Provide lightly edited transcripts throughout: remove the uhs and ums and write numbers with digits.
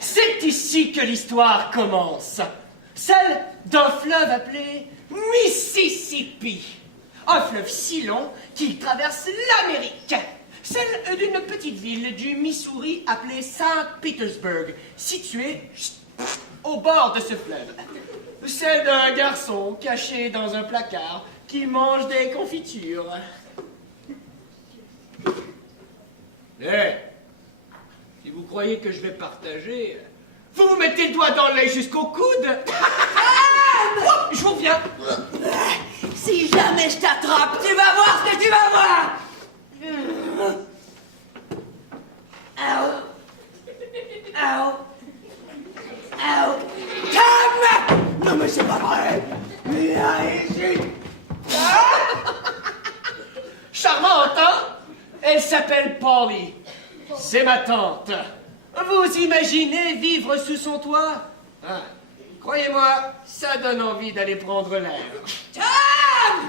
C'est ici que l'histoire commence. Celle d'un fleuve appelé Mississippi. Un fleuve si long qu'il traverse l'Amérique. Celle d'une petite ville du Missouri appelée Saint-Petersburg, située au bord de ce fleuve. Celle d'un garçon caché dans un placard qui mange des confitures. Si vous croyez que je vais partager, vous vous mettez le doigt dans l'œil jusqu'au coude. Oh, je vous reviens. Si jamais je t'attrape, tu vas voir ce que tu vas voir. Calme! Non mais c'est pas vrai. Viens ici. Charmante, hein? Elle s'appelle Polly. C'est ma tante. Vous imaginez vivre sous son toit? Ah, croyez-moi, ça donne envie d'aller prendre l'air. Tom!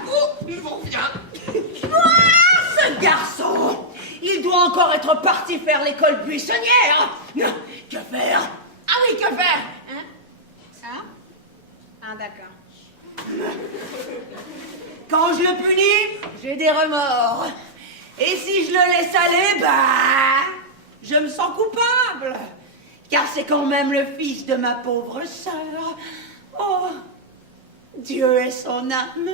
Oh, je vous reviens. Ce garçon! Il doit encore être parti faire l'école buissonnière. Non, que faire? Ah oui, que faire? Hein? Ça? Ah d'accord. Quand je le punis, j'ai des remords. Et si je le laisse aller, je me sens coupable. Car c'est quand même le fils de ma pauvre sœur. Oh, Dieu est son âme.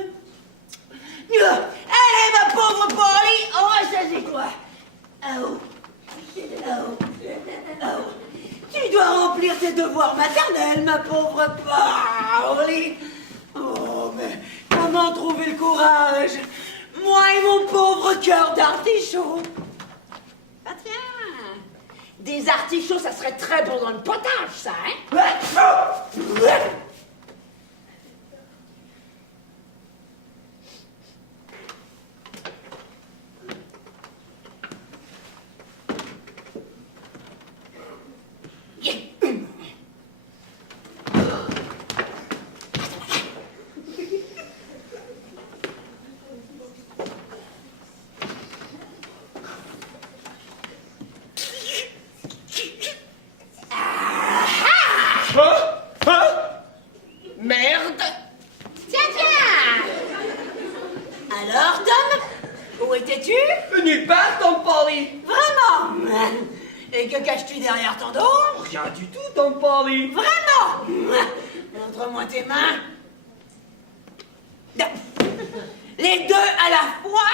Allez, ma pauvre Polly, ressaisis-toi. Oh. Tu dois remplir tes devoirs maternels, ma pauvre Polly. Oh, mais comment trouver le courage? Moi et mon pauvre cœur d'artichaut. Ah tiens, des artichauts, ça serait très bon dans le potage, ça, hein? Et que caches-tu derrière ton dos? Rien du tout, Tom Polly. Vraiment? Montre-moi tes mains. Les deux à la fois?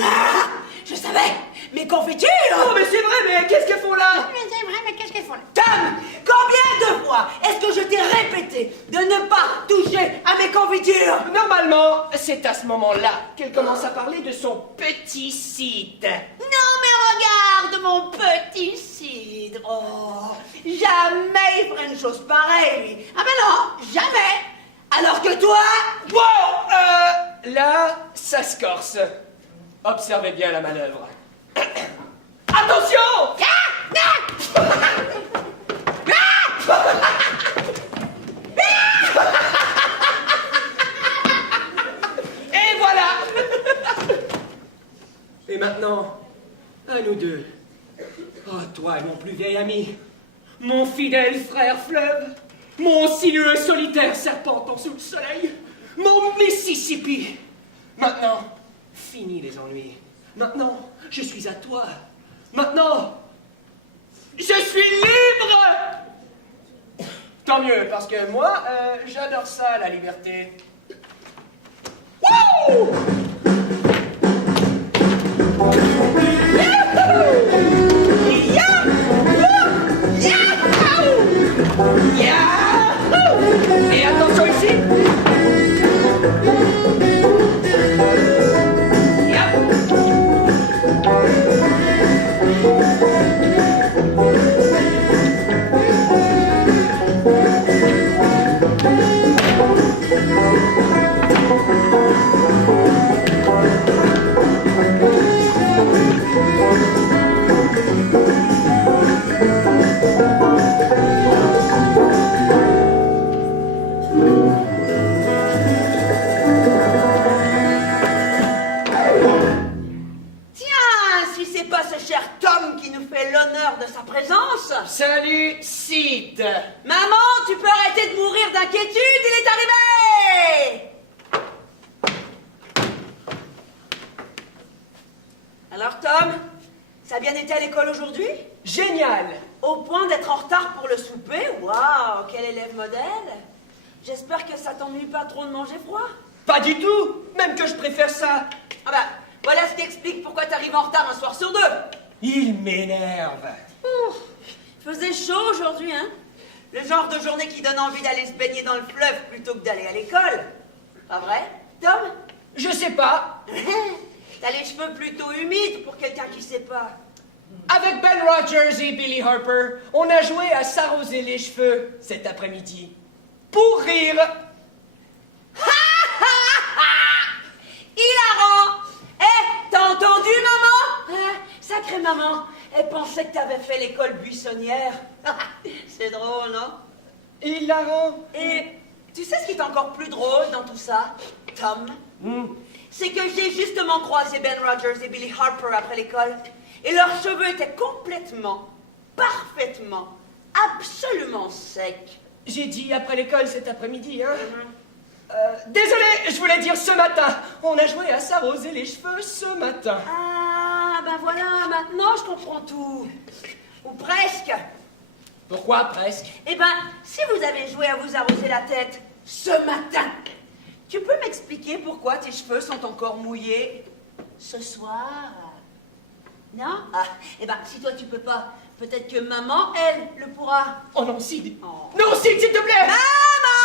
Ah, je savais! Mes confitures! Oh, mais c'est vrai, mais qu'est-ce qu'elles font là? Mais c'est vrai, mais qu'est-ce qu'elles font là? Tom! Combien de fois est-ce que je t'ai répété de ne pas toucher à mes confitures? Normalement, c'est à ce moment-là qu'elle commence à parler de son petit site. Non, mais regarde mon petit cidre! Oh, jamais il ferait une chose pareille! Ah ben non, jamais! Alors que toi... Wow, là, ça se corse. Observez bien la manœuvre. Attention! Et voilà! Et maintenant, à nous deux. Oh, toi et mon plus vieil ami, mon fidèle frère fleuve, mon sinueux solitaire serpentant sous le soleil, mon Mississippi. Maintenant, fini les ennuis. Maintenant, je suis à toi. Maintenant, je suis libre! Tant mieux, parce que moi, j'adore ça, la liberté. Wouh! Et attention ici. Salut, Sid. Maman, tu peux arrêter de mourir d'inquiétude, il est arrivé! Alors Tom, ça a bien été à l'école aujourd'hui? Génial. Au point d'être en retard pour le souper? Waouh, quel élève modèle! J'espère que ça t'ennuie pas trop de manger froid? Pas du tout. Même que je préfère ça. Ah bah, voilà ce qui explique pourquoi t'arrives en retard un soir sur deux. Il m'énerve. Faisait chaud aujourd'hui, hein? Le genre de journée qui donne envie d'aller se baigner dans le fleuve plutôt que d'aller à l'école. Pas vrai, Tom? Je sais pas. T'as les cheveux plutôt humides pour quelqu'un qui sait pas. Avec Ben Rogers et Billy Harper, on a joué à s'arroser les cheveux cet après-midi. Pour rire. Hilarant! Eh, t'as entendu, maman? Sacrée maman, elle pensait que t'avais fait l'école buissonnière. C'est drôle, non? Hilarant. Et tu sais ce qui est encore plus drôle dans tout ça, Tom? C'est que j'ai justement croisé Ben Rogers et Billy Harper après l'école, et leurs cheveux étaient complètement, parfaitement, absolument secs. J'ai dit après l'école cet après-midi, hein? Désolé, je voulais dire ce matin. On a joué à s'arroser les cheveux ce matin. Ah, ben voilà, maintenant je comprends tout. Ou presque. Pourquoi presque? Eh ben, si vous avez joué à vous arroser la tête ce matin, tu peux m'expliquer pourquoi tes cheveux sont encore mouillés ce soir? Non? Ah, eh ben, si toi tu peux pas, peut-être que maman, elle, le pourra. Oh non, Sid. Oh. Non, Sid, s'il te plaît. Maman!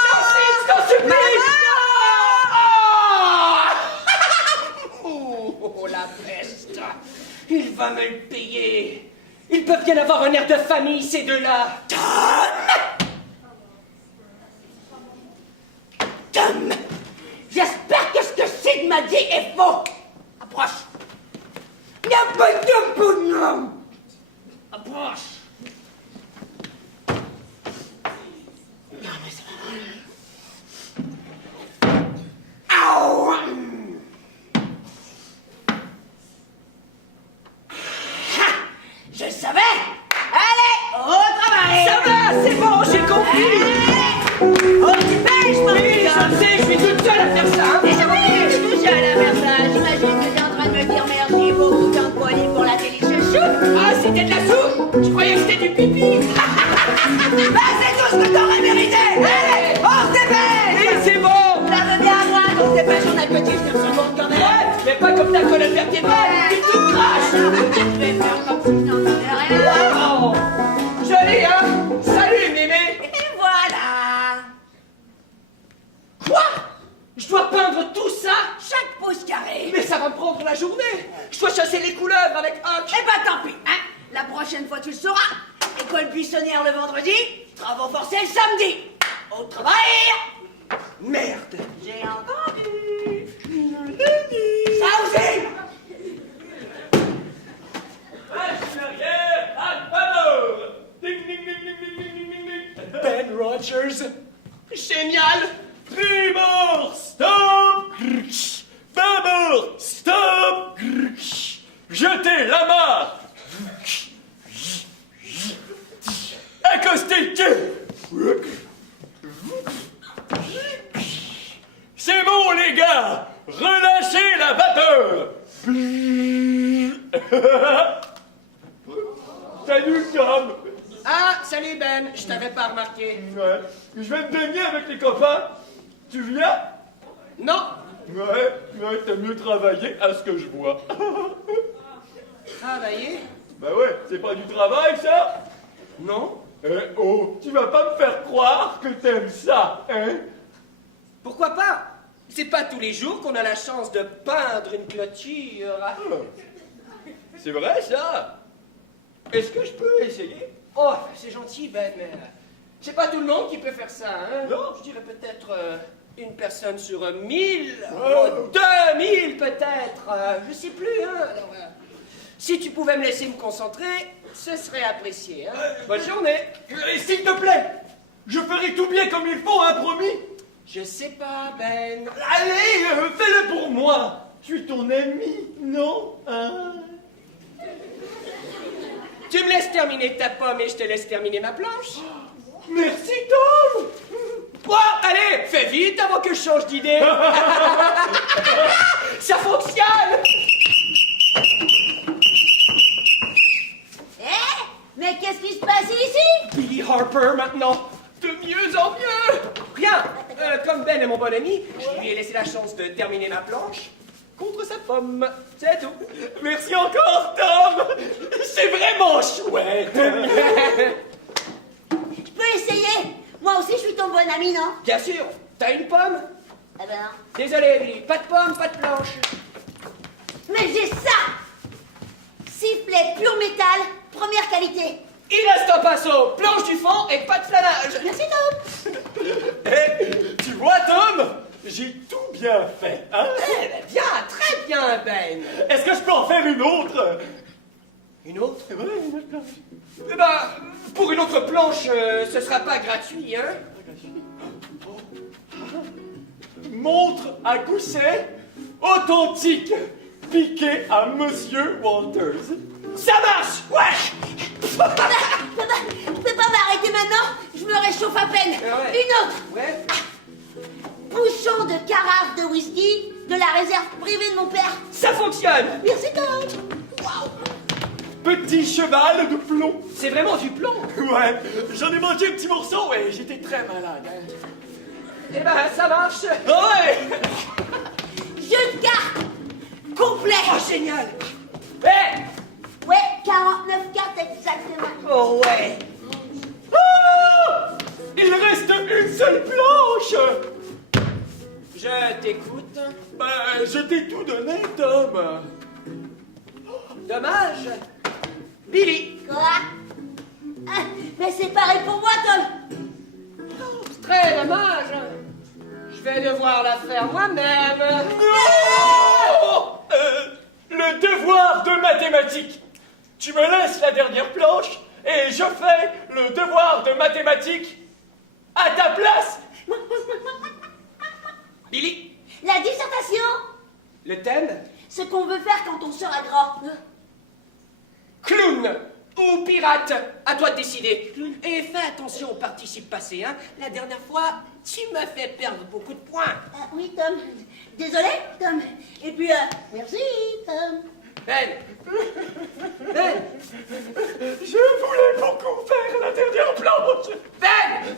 Non, Sid, je t'en supplie. Oh, la peste. Il va me le payer. Ils peuvent bien avoir un air de famille, ces deux-là. Tom! J'espère que ce que Sid m'a dit est faux! Approche! N'y a pas de pognon! Approche! Non, mais c'est pas... Aouh! Je le savais! Allez, au travail! Ça va, c'est bon, j'ai compris. Allez! Oh, tu pêches, mon Oui, je sais, je suis toute seule à faire ça. Et c'est vrai, je suis seule à faire ça. J'imagine que t'es en train de me dire merci beaucoup d'un poignet pour la délicieuse choupe. c'était de la soupe. Je croyais que c'était du pipi. Bah, c'est tout ce que t'aurais mérité. Allez, on se dépêche. Et c'est bon. Ça revient à moi, on se dépêche, on a que 19 secondes quand même. Ouais, mais pas comme ta colonne vertébrale. Tu te craches. Je vais faire comme si je n'en savais rien. Oh, joli, hein. Salut, mémé. Et voilà. Quoi? Je dois peindre tout ça? Chaque pouce carré. Mais ça va me prendre la journée. Je dois chasser les couleuvres avec Huck. Eh ben tant pis, hein. La prochaine fois tu le sauras. École buissonnière le vendredi, travaux forcés le samedi. Au travail. Merde. J'ai entendu. Ça aussi. Machine arrière, à bâbord. Ding, ding, ding, ding, ding, ding, ding, ding, ding. Ben Rogers. Génial. Tribord, stop. Bâbord, stop. Jetez la main. Accostez le quai. C'est bon, les gars. Relâchez la vapeur. Salut, Tom. Ah, salut Ben. Je t'avais pas remarqué. Ouais. Je vais me baigner avec les copains. Tu viens? Non. Ouais, t'as mieux travaillé à ce que je vois. Travailler? Bah ouais, c'est pas du travail, ça? Non. Oh, tu vas pas me faire croire que t'aimes ça, hein? Pourquoi pas? C'est pas tous les jours qu'on a la chance de peindre une clôture. C'est vrai, ça? Est-ce que je peux essayer? Oh, c'est gentil, Ben, mais c'est pas tout le monde qui peut faire ça, hein? Non. Je dirais peut-être une personne sur 1000, Oh. 2000 peut-être, je sais plus, hein? Alors, si tu pouvais me laisser me concentrer, ce serait apprécié, hein? Bonne journée. Et s'il te plaît, je ferai tout bien comme il faut, hein, promis? Je sais pas, Ben. Allez, fais-le pour moi. Je suis ton ami, non? Hein? Tu me laisses terminer ta pomme et je te laisse terminer ma planche? Merci, Tom. Quoi? Allez, fais vite avant que je change d'idée. Ça fonctionne. Eh, mais qu'est-ce qui se passe ici? Billy Harper maintenant. De mieux en mieux. Rien. Comme Ben est mon bon ami, je lui ai laissé la chance de terminer ma planche contre sa pomme. C'est tout. Merci encore, Tom. C'est vraiment chouette. Je peux essayer. Moi aussi, je suis ton bon ami, non? Bien sûr. T'as une pomme? Eh ben non. Désolé, Billy. Pas de pomme, pas de planche. Mais j'ai ça! Sifflet pur métal, première qualité. Il reste un passo, planche du fond et pas de flanage. Merci, Tom. Eh, tu vois, Tom, j'ai tout bien fait, hein? Eh ben, bien, très bien, Ben. Est-ce que je peux en faire une autre? Une autre? Ouais, une autre planche. Eh ben, pour une autre planche, ce sera pas gratuit, hein? Montre à gousset authentique, piqué à Monsieur Walters. Ça marche! Ouais! Je peux pas m'arrêter maintenant. Je me réchauffe à peine. Ah ouais. Une autre. Ouais? Bouchon de carafe de whisky de la réserve privée de mon père. Ça fonctionne! Merci, Tom. Waouh. Petit cheval de plomb. C'est vraiment du plomb! Ouais, j'en ai mangé un petit morceau et j'étais très malade. Hein. Eh ben, ça marche! Ouais. Jeu de cartes complet. Oh, génial! Eh! Ouais, 49 cartes exactement. Oh, ouais! Ah, il reste une seule planche. Je t'écoute. Je t'ai tout donné, Tom. Dommage! Billy! Quoi? Ah, mais c'est pareil pour moi, Tom. C'est très dommage! Je vais devoir la faire moi-même! Non. Le devoir de mathématiques. Tu me laisses la dernière planche et je fais le devoir de mathématiques à ta place. Billy! La dissertation, Le thème? ce qu'on veut faire quand on sera grand. Clown ou pirate, à toi de décider. Et fais attention au participe passé, hein. La dernière fois, tu m'as fait perdre beaucoup de points. Ah, oui, Tom. Désolé, Tom. Et puis, merci, Tom. Ben! Ben! Je voulais beaucoup faire la dernière planche. Ben!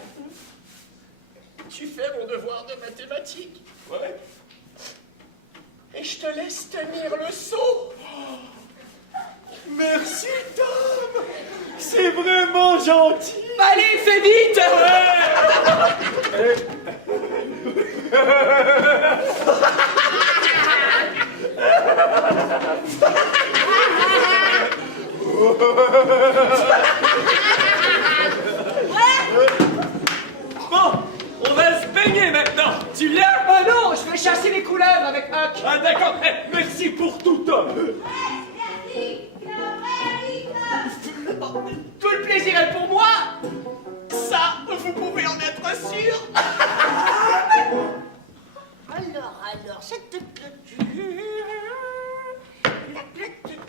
Tu fais mon devoir de mathématiques. Ouais. Et je te laisse tenir le seau. Merci, Tom. C'est vraiment gentil. Allez, fais vite! Bon, on va se baigner maintenant. Tu viens? Oh non, je vais chasser les couleuvres avec Huck. Ah d'accord, merci pour tout, Tom. Tout le plaisir est pour moi. Ça, vous pouvez en être sûr. Alors, cette clôture... La clôture...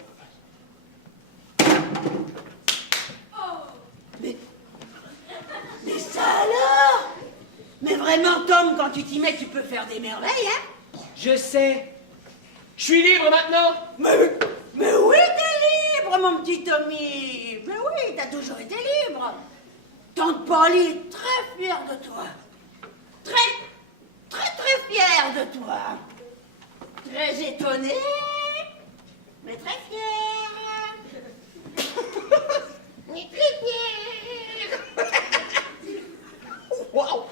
Mais ça alors? Mais vraiment, Tom, quand tu t'y mets, tu peux faire des merveilles, hein? Je sais. Je suis libre maintenant. Mais oui, t'es libre, mon petit Tommy. Mais oui, t'as toujours été libre. Tante Polly est très fière de toi. Très fière de toi. Très étonnée, mais très fière. Mais très fière. Waouh.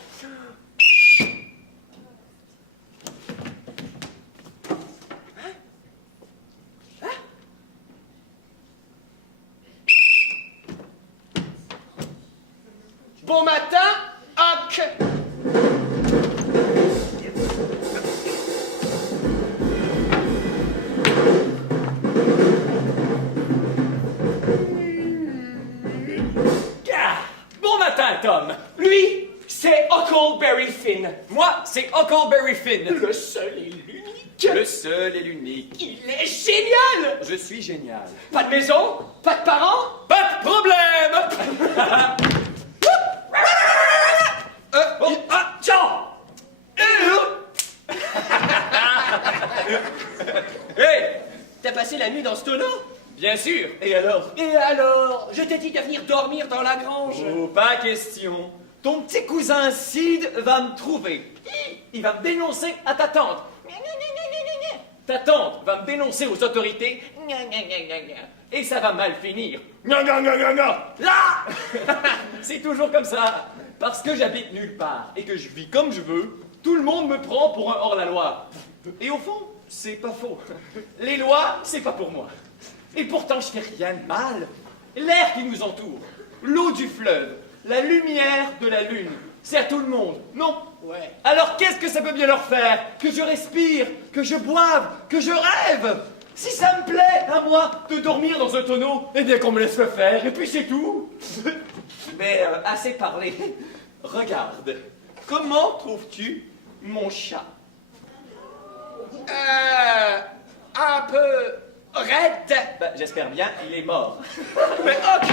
Bon matin, Huck. Bon matin, Tom. Lui, c'est Huckleberry Finn. Moi, c'est Huckleberry Finn. Le seul et l'unique. Le seul et l'unique. Il est génial. Je suis génial. Pas de maison, pas de parents. Pas de problème. Tiens. Hey, T'as passé la nuit dans ce tonneau? bien sûr. Et alors? Et alors? Je t'ai dit de venir dormir dans la grange. Oh, pas question. Ton petit cousin Sid va me trouver. Il va me dénoncer à ta tante. Ta tante va me dénoncer aux autorités. Et ça va mal finir. Là C'est toujours comme ça. Parce que j'habite nulle part et que je vis comme je veux, tout le monde me prend pour un hors-la-loi. Et au fond, c'est pas faux. Les lois, c'est pas pour moi. Et pourtant, je fais rien de mal. L'air qui nous entoure, l'eau du fleuve, la lumière de la lune, c'est à tout le monde, non? Ouais. Alors qu'est-ce que ça peut bien leur faire? Que je respire, que je boive, que je rêve? Si ça me plaît, à moi, de dormir dans un tonneau, eh bien qu'on me laisse le faire, et puis c'est tout. Mais assez parlé. Regarde, comment trouves-tu mon chat? Un peu raide. Ben, j'espère bien, il est mort. Mais Huck,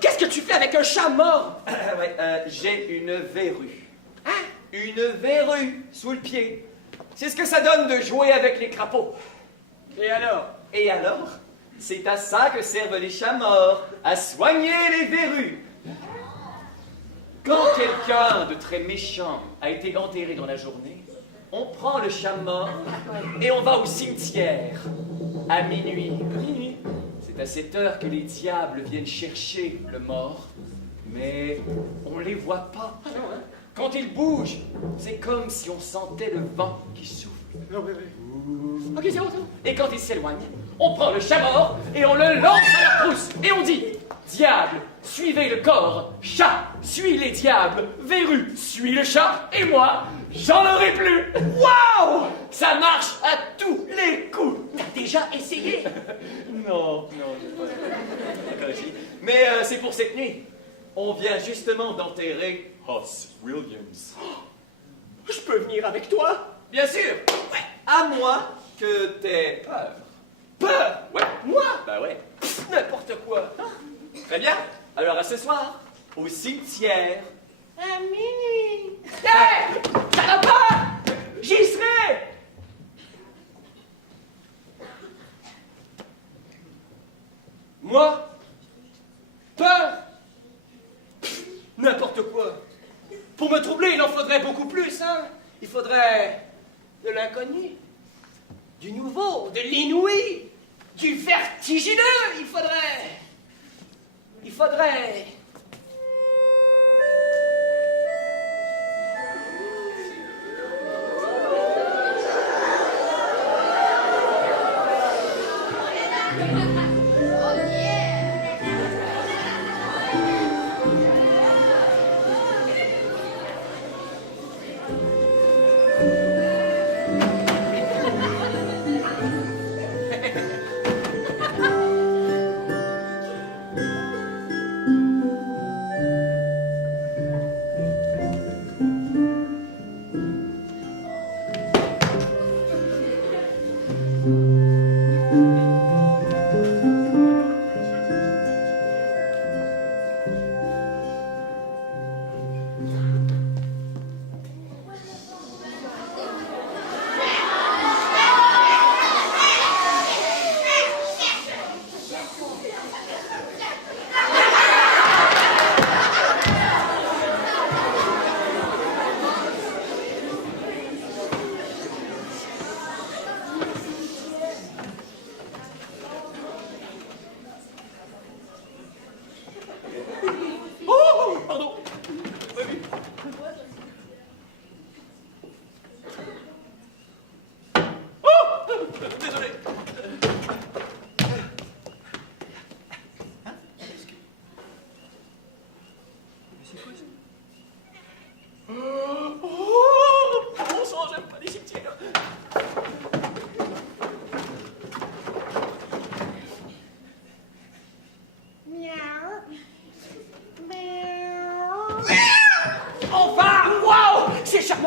qu'est-ce que tu fais avec un chat mort? Ouais, j'ai une verrue. Hein? Une verrue sous le pied. C'est ce que ça donne de jouer avec les crapauds. Et alors? Et alors? C'est à ça que servent les chats morts, à soigner les verrues. Quand quelqu'un de très méchant a été enterré dans la journée, on prend le chat mort et on va au cimetière à minuit. C'est à cette heure que les diables viennent chercher le mort, mais on les voit pas. Quand ils bougent, c'est comme si on sentait le vent qui souffle. Ok, c'est bon. Et quand ils s'éloignent, on prend le chat mort et on le lance à la trousse. Et on dit, diable, suivez le corps. Chat, suis les diables. Verrue, suis le chat. Et moi, j'en aurai plus. Waouh! Ça marche à tous les coups. T'as déjà essayé? Non, mais c'est pour cette nuit. On vient justement d'enterrer Hoss Williams. Je peux venir avec toi? Bien sûr. Ouais. À moins que t'aies peur. Peur? Ouais. Moi? Bah ouais. N'importe quoi. Très bien. Alors à ce soir, au cimetière. À minuit. Hé! Ça va pas! J'y serai! Moi? Peur? Pff, n'importe quoi. Pour me troubler, il en faudrait beaucoup plus, hein. Il faudrait de l'inconnu, du nouveau, de l'inouï, du vertigineux. Il faudrait...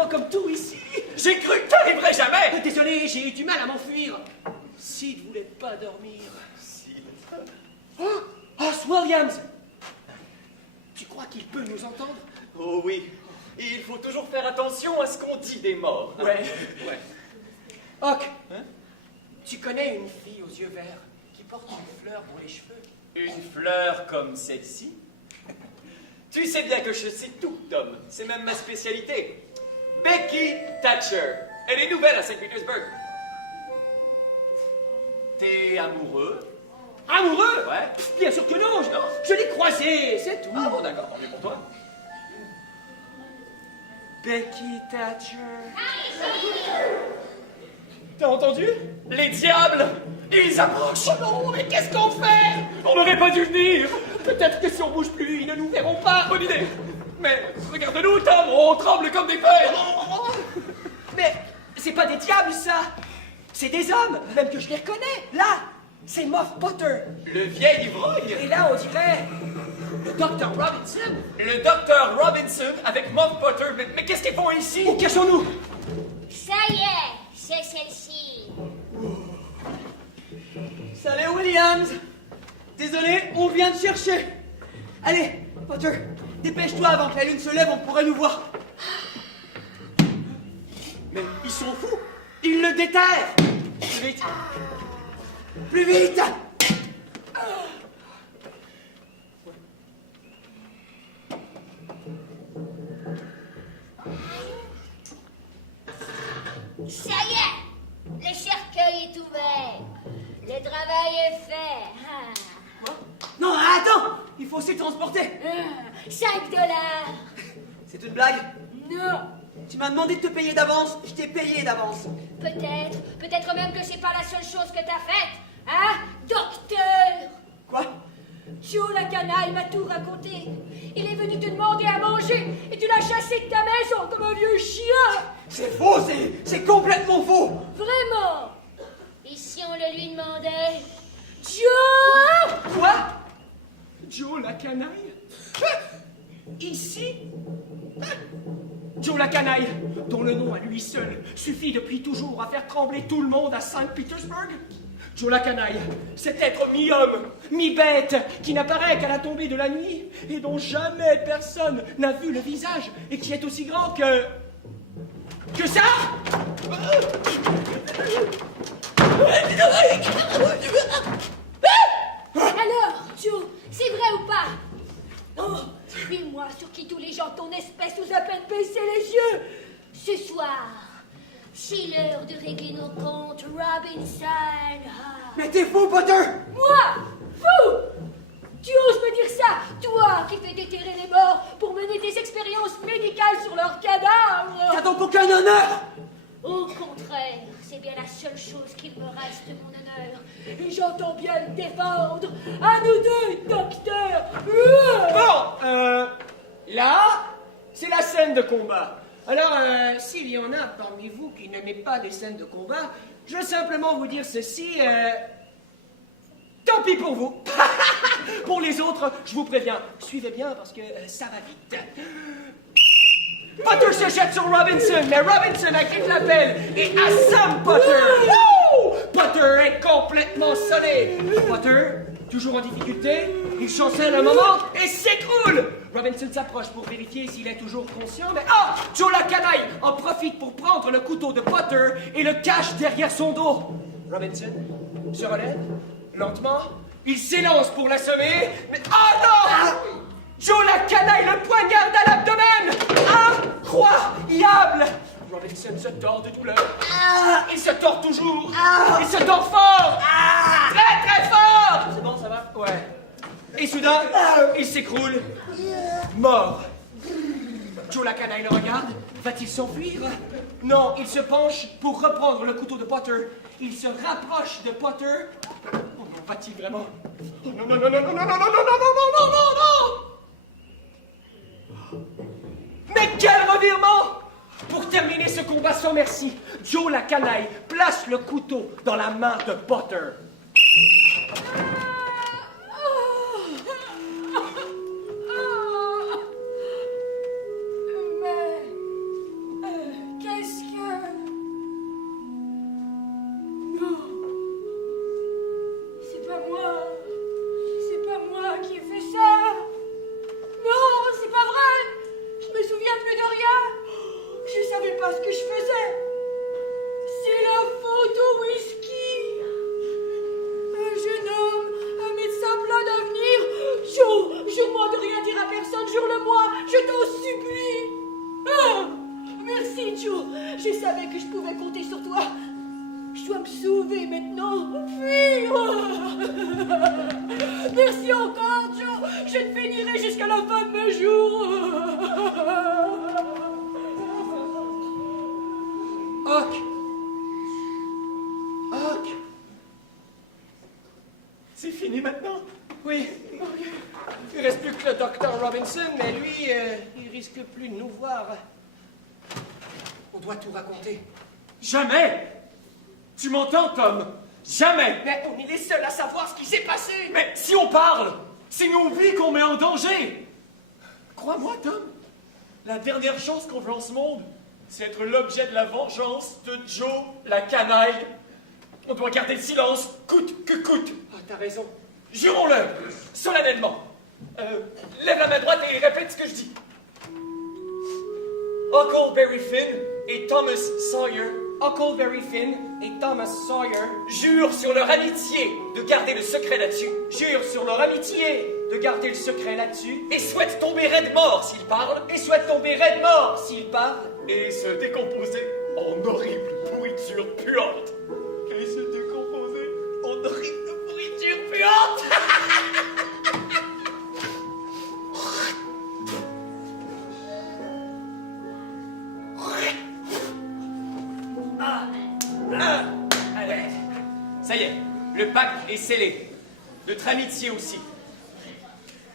Comme tout ici. J'ai cru que t'arriverais jamais. Désolé, j'ai eu du mal à m'enfuir. Sid voulait pas dormir. Sid. Oh, Os Williams. Tu crois qu'il peut nous entendre? Oh oui. Il faut toujours faire attention à ce qu'on dit des morts. Ouais. Ouais. Hoc, Hein? tu connais une fille aux yeux verts qui porte une fleur pour les cheveux? Une fleur comme celle-ci? Tu sais bien que je sais tout, Tom. C'est même ma spécialité. Becky Thatcher. Elle est nouvelle à Saint-Pétersbourg. T'es amoureux? Amoureux? Ouais. Bien sûr que non, je l'ai croisée, c'est tout. Ah bon, d'accord, tant mieux pour toi. Becky Thatcher. T'as entendu? Les diables, ils approchent. Oh non, mais qu'est-ce qu'on fait? On n'aurait pas dû venir. Peut-être que si on bouge plus, ils ne nous verront pas. Bonne idée. Mais regarde-nous, Tom, on tremble comme des feuilles. Mais c'est pas des diables, ça. C'est des hommes, même que je les reconnais. Là, c'est Moff Potter. Le vieil ivrogne. Et là, on dirait le Dr. Robinson. Le docteur Robinson avec Moff Potter. Mais qu'est-ce qu'ils font ici? Où cachons-nous? Ça y est, c'est celle-ci. Salut, Williams. Désolé, on vient de chercher. Allez, Potter, dépêche-toi avant que la lune se lève, on pourrait nous voir. Mais ils sont fous. Ils le déterrent. Plus vite. Plus vite. Ça y est, le cercueil est ouvert. Le travail est fait. Ah. Quoi? Non, attends. Il faut aussi transporter. Ah, $5. C'est une blague? Non. Tu m'as demandé de te payer d'avance, je t'ai payé d'avance. Peut-être même que c'est pas la seule chose que t'as faite. Hein, docteur? Quoi? Joe la canaille m'a tout raconté. Il est venu te demander à manger et tu l'as chassé de ta maison comme un vieux chien. C'est faux, c'est complètement faux. Vraiment? Et si on le lui demandait? Joe! Quoi? Joe la canaille? Ici? Joe la canaille, dont le nom à lui seul suffit depuis toujours à faire trembler tout le monde à Saint-Pétersbourg. Joe la canaille, cet être mi-homme, mi-bête, qui n'apparaît qu'à la tombée de la nuit et dont jamais personne n'a vu le visage et qui est aussi grand que... Que ça? Alors, Joe, c'est vrai ou pas? Oh, dis-moi sur qui tous les gens de ton espèce osent à peine baisser les yeux. Ce soir, c'est l'heure de régler nos comptes, Robinson. Ah. Mais t'es fou, Potter! Moi? Fou? Tu oses me dire ça? Toi qui fais déterrer les morts pour mener des expériences médicales sur leurs cadavres? T'as donc aucun honneur! Au contraire, c'est bien la seule chose qu'il me reste de mon honneur. Et j'entends bien le défendre. À nous deux, docteur. Bon, là, c'est la scène de combat. Alors, s'il y en a parmi vous qui n'aimez pas les scènes de combat, je veux simplement vous dire ceci, tant pis pour vous. Pour les autres, je vous préviens, suivez bien parce que ça va vite. Potter se jette sur Robinson, mais Robinson a quitté l'appel et assomme Potter. Wouh! Potter est complètement sonné. Potter, toujours en difficulté, il chancelle un moment et s'écroule. Robinson s'approche pour vérifier s'il est toujours conscient, mais Joe la canaille en profite pour prendre le couteau de Potter et le cache derrière son dos. Robinson se relève, lentement, il s'élance pour l'assommer, mais non! Joe la canaille le poignarde à l'abdomen! Incroyable! Robinson se tord de douleur. Il se tord toujours. Il se tord fort. Très très fort! C'est bon, ça va? Ouais. Et soudain, il s'écroule. Mort. Joe la canaille le regarde. Va-t-il s'enfuir? Non, il se penche pour reprendre le couteau de Potter. Il se rapproche de Potter. Oh non, va-t-il vraiment? Oh non, non, non, non, non, non, non, non, non, non, non, non, non! Mais quel revirement! Pour terminer ce combat sans merci, Joe la canaille place le couteau dans la main de Potter. Mais qu'est-ce que... Non, c'est pas moi qui ai fait ça. Non, c'est pas vrai. Je me souviens plus de rien. Je savais pas ce que je faisais. C'est la faute au whisky. Un jeune homme, un médecin plein d'avenir. Joe, jure-moi de rien dire à personne, jure-le-moi, je t'en supplie. Ah, merci, Joe. Je savais que je pouvais compter sur toi. Je dois me sauver maintenant. Fuir. Merci encore, Joe. Je te bénirai jusqu'à la fin de mes jours. Hawk! Hawk! C'est fini maintenant? Oui. Il ne reste plus que le docteur Robinson, mais lui, il risque plus de nous voir. On doit tout raconter. Jamais! Tu m'entends, Tom? Jamais! Mais on est les seuls à savoir ce qui s'est passé. Mais si on parle, c'est nos vies qu'on met en danger! Crois-moi, Tom, la dernière chose qu'on veut en ce monde, c'est être l'objet de la vengeance de Joe la canaille. On doit garder le silence, coûte que coûte. Ah, t'as raison. Jurons-le, solennellement. Lève la main droite et répète ce que je dis. Huckleberry Finn et Thomas Sawyer, Huckleberry Finn et Thomas Sawyer jurent sur leur amitié de garder le secret là-dessus. jurent sur leur amitié de garder le secret là-dessus Et souhaitent tomber raide mort s'ils parlent. et souhaitent tomber raide mort s'ils parlent. Et se décomposer en horrible pourriture puante. Et se décomposer en horrible pourriture puante. Allez. Ça y est, le pacte est scellé. Notre amitié aussi.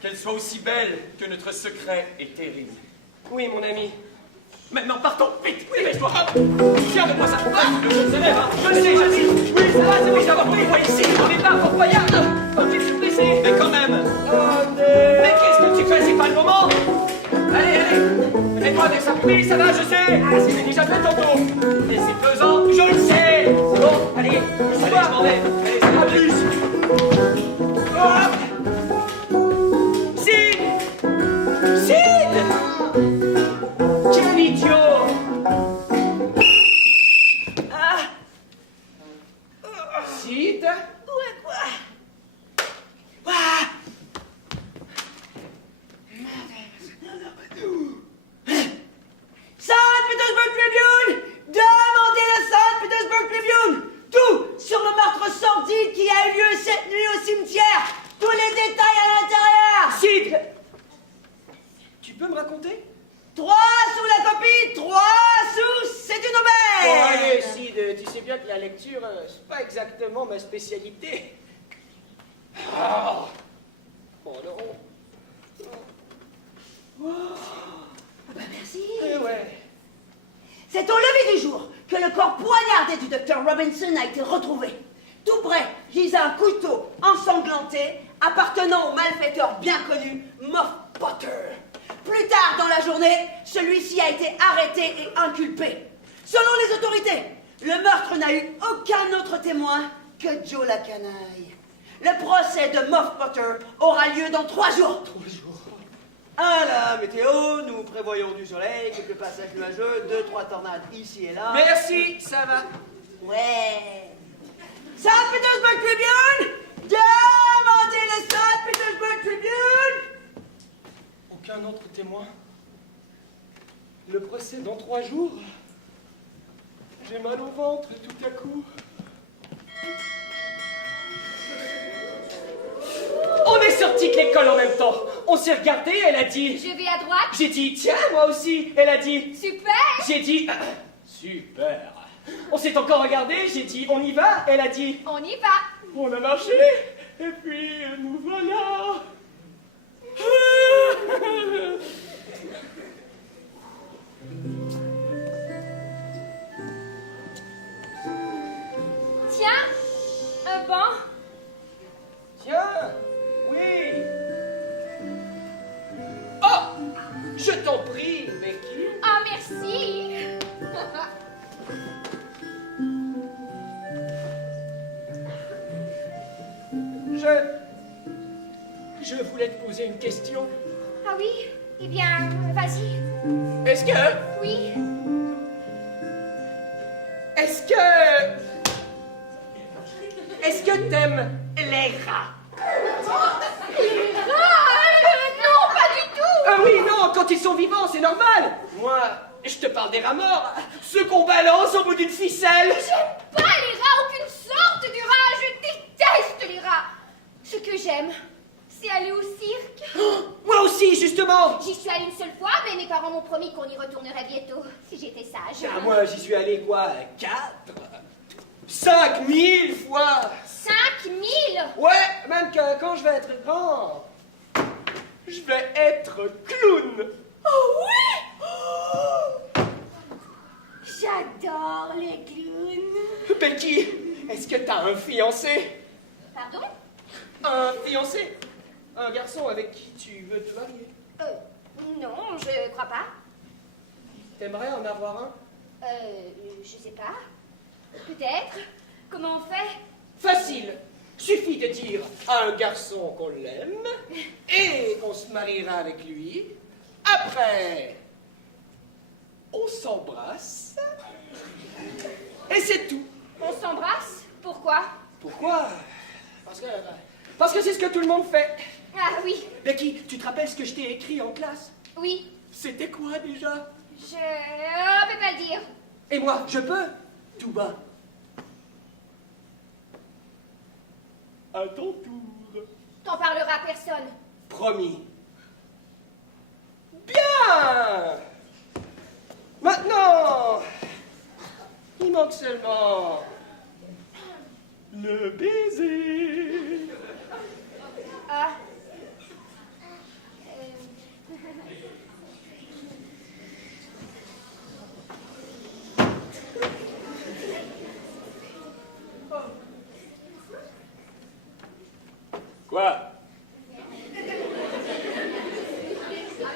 Qu'elle soit aussi belle que notre secret est terrible. Oui, mon ami. Maintenant, partons, vite! Oui, mais je dois... Tiens, donne-moi ça! Le jour se lève, hein! Je le sais, oui, ça va, c'est bon, j'ai avoir pris, ici! On n'est pas Fort Boyard! Oh, je suis pressé! Mais quand même! Mais qu'est-ce que tu fais? C'est pas le moment! Allez, allez! Aide-moi avec ça! Oui, ça va, je sais! J'ai déjà fait tantôt! Mais c'est pesant, je le sais! C'est bon, allez, je m'en vais! Allez, ça va plus! Sid! Sid! Quel idiot! Sid? Où est quoi? 3 sous la copie, 3 sous, c'est une Bon, aubaine. allez, Sid, tu sais bien que la lecture, c'est pas exactement ma spécialité. Ah. Bon, alors. Merci. Ouais. C'est au lever du jour que le corps poignardé du docteur Robinson a été retrouvé. Tout près gisait un couteau ensanglanté appartenant au malfaiteur bien connu Muff Potter. Plus tard dans la journée, celui-ci a été arrêté et inculpé. Selon les autorités, le meurtre n'a eu aucun autre témoin que Joe la canaille. Le procès de Muff Potter aura lieu dans 3 jours. 3 jours. À la météo, nous prévoyons du soleil, quelques passages nuageux, 2-3 tornades ici et là. Merci, ça va. Ouais. St. Petersburg Tribune, demandez le St. Petersburg Tribune. Aucun autre témoin. Le procès dans 3 jours. J'ai mal au ventre tout à coup. On est sortis de l'école en même temps. On s'est regardé, elle a dit. Je vais à droite. J'ai dit, tiens, moi aussi. Elle a dit. Super. J'ai dit. Super. On s'est encore regardé, j'ai dit, on y va. Elle a dit. On y va. On a marché. Et puis, nous voilà. Tiens, un banc. Tiens, oui. Oh, je t'en prie, Becky. Ah, merci. Je voulais te poser une question. Ah oui. Eh bien, vas-y. Est-ce que Oui. t'aimes les rats? Non, pas du tout. Ah oui, non, quand ils sont vivants, c'est normal. Moi, je te parle des rats morts, ceux qu'on balance au bout d'une ficelle. J'aime pas les rats, aucune sorte de rat. Je déteste les rats. Ce que j'aime, c'est aller au cirque. Moi aussi, justement. J'y suis allée une seule fois, mais mes parents m'ont promis qu'on y retournerait bientôt, si j'étais sage. Ah, moi, j'y suis allé, quoi, 4 5000 fois. 5000. Ouais, même que quand je vais être grand, je vais être clown. Oh oui. J'adore les clowns. Becky, est-ce que t'as un fiancé? Pardon? Un fiancé? Un garçon avec qui tu veux te marier? Non, je crois pas. T'aimerais en avoir un? Je sais pas. Peut-être. Comment on fait? Facile. Suffit de dire à un garçon qu'on l'aime et qu'on se mariera avec lui. Après, on s'embrasse. Et c'est tout. On s'embrasse? Pourquoi? Pourquoi? Parce que c'est ce que tout le monde fait. Ah oui, Becky, tu te rappelles ce que je t'ai écrit en classe? oui. C'était quoi déjà? Je peux pas le dire. Et moi, je peux? Tout bas. À ton tour. T'en parleras à personne. Promis. Bien! Maintenant, il manque seulement le baiser. Ah. Quoi?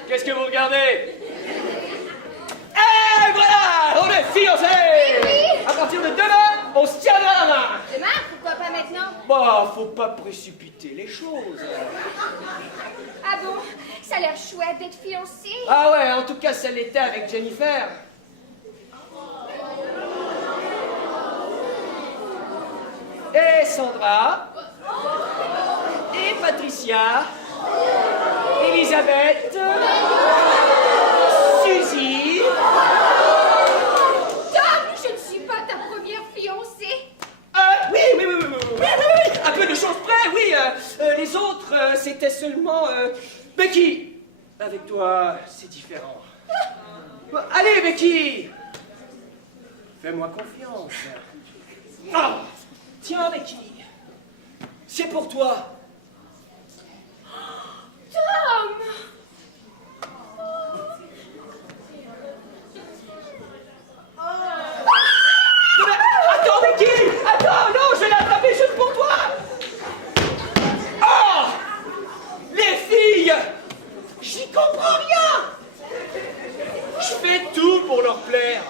Qu'est-ce que vous regardez? Et voilà! On est fiancés! Oui. À partir de demain, on se tiendra la main! Demain? Pourquoi pas maintenant? Bah, faut pas précipiter les choses. Ah bon? Ça a l'air chouette d'être fiancé. Ah ouais, en tout cas, ça l'était avec Jennifer. Et Sandra. Et Patricia. Elisabeth. Suzy. Tom, je ne suis pas ta première fiancée. Oui, oui, oui, oui, oui, oui, oui, oui, un peu de choses près, oui. Les autres, c'était seulement... Becky, avec toi, c'est différent. Allez, Becky! Fais-moi confiance. Ah, tiens, Becky. C'est pour toi. Tom! Mais, attends, Becky! Attends, non, je vais l'attraper juste pour toi! Oh! Les filles! J'y comprends rien! Je fais tout pour leur plaire.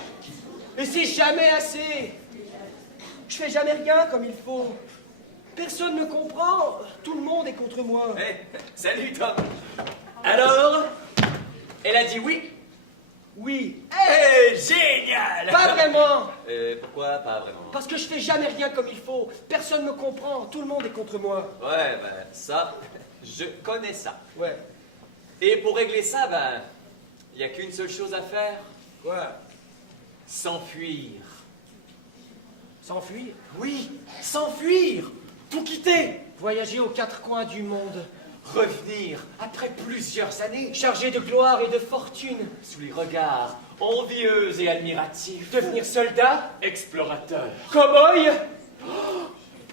Et c'est jamais assez. Je fais jamais rien comme il faut. Personne ne comprend. Tout le monde est contre moi. Hey, salut Tom. Alors, elle a dit oui? Oui. Génial! Pas vraiment. Pourquoi pas vraiment? Parce que je fais jamais rien comme il faut. Personne ne comprend. Tout le monde est contre moi. Ouais, ben ça, je connais ça. Ouais. Et pour régler ça, ben, il n'y a qu'une seule chose à faire. Quoi? S'enfuir. S'enfuir? Oui, s'enfuir. Tout quitter. Voyager aux quatre coins du monde. Revenir après plusieurs années. Chargé de gloire et de fortune. Sous les regards envieux et admiratifs. Devenir soldat. Explorateur. Cow-boy.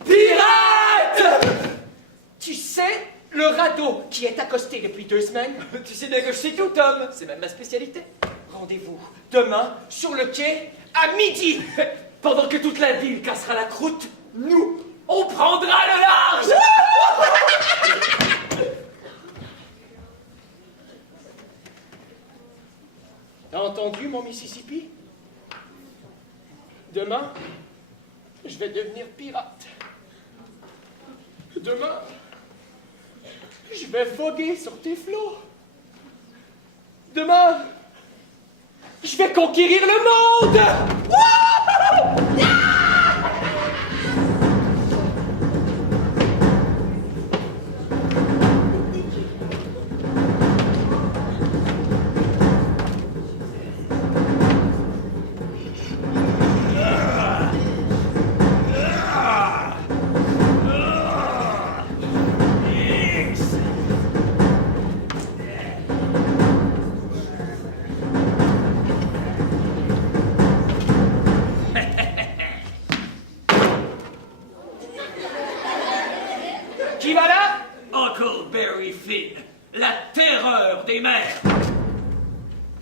Pirate! Tu sais, le radeau qui est accosté depuis 2 semaines. Tu sais bien que je sais tout, Tom. C'est même ma spécialité. Rendez-vous demain sur le quai à midi. Pendant que toute la ville cassera la croûte, nous, on prendra le large! T'as entendu, mon Mississippi? Demain, je vais devenir pirate. Demain, je vais voguer sur tes flots. Demain, je vais conquérir le monde! Qui va là? Huckleberry Finn, la terreur des mers.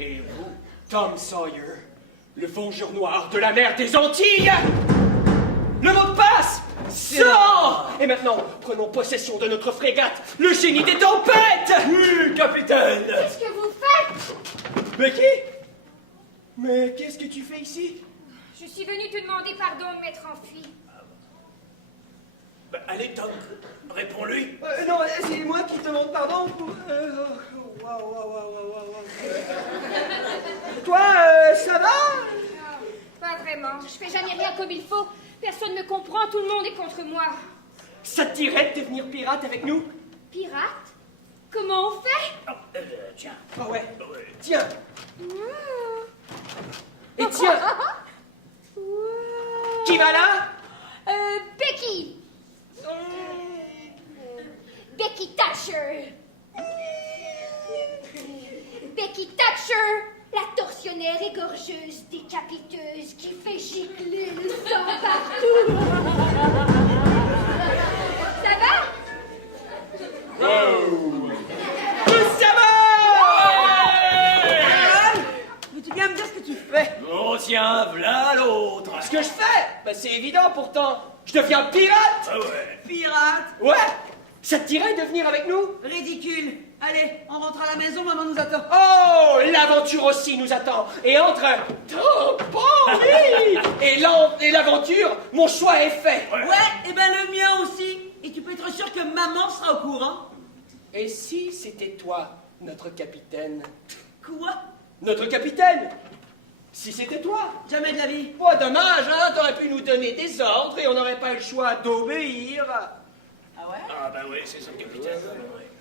Et vous, Tom Sawyer, le vengeur noir de la mer des Antilles? Le mot de passe! Sors! Et maintenant, prenons possession de notre frégate, le génie des tempêtes! Oui, capitaine. Qu'est-ce que vous faites? Becky? Mais qu'est-ce que tu fais ici? Je suis venue te demander pardon de m'être enfuie. Ben, allez, Tom, réponds-lui. Non, c'est moi qui te demande pardon pour... Toi, ça va? Pas vraiment. Je fais jamais rien comme il faut. Personne ne me comprend. Tout le monde est contre moi. Ça te dirait de devenir pirate avec nous? Pirate? Comment on fait? Tiens. Ah ouais. Tiens. Wow. Et tiens. Qui va là? Becky. Becky Thatcher. Becky Thatcher, la tortionnaire égorgeuse, décapiteuse, qui fait gicler le sang partout. Ça va? Ça va? Veux-tu bien me dire ce que tu fais? Oh, tiens, v'là l'autre. Ce que je fais? Ben, c'est évident pourtant. Je deviens pirate. Ah ouais. Pirate? Ouais. Ça te dirait de venir avec nous? Ridicule. Allez, on rentre à la maison, maman nous attend. Oh, l'aventure aussi nous attend. Et entre oui, et l'aventure, mon choix est fait. Ouais, et ben le mien aussi. Et tu peux être sûr que maman sera au courant. Et si c'était toi, notre capitaine? Quoi? Notre capitaine? Si c'était toi? Jamais de la vie. Oh, dommage, hein, t'aurais pu nous donner des ordres et on n'aurait pas le choix d'obéir. Ah ouais? Ah bah oui, c'est son capitaine.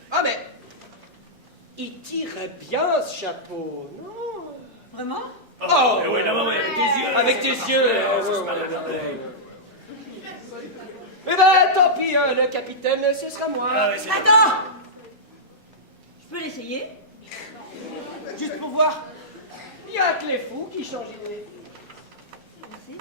Ah mais, il tirait bien ce chapeau, non? Vraiment? Oh, oui, non, oui, avec tes yeux. avec tes yeux. Ça se marre à merveille. Eh ben, tant pis, hein, le capitaine, ce sera moi. Ah ouais, c'est Attends! Je peux l'essayer? Juste pour voir. Il y a que que les fous qui changent d'idée. Merci.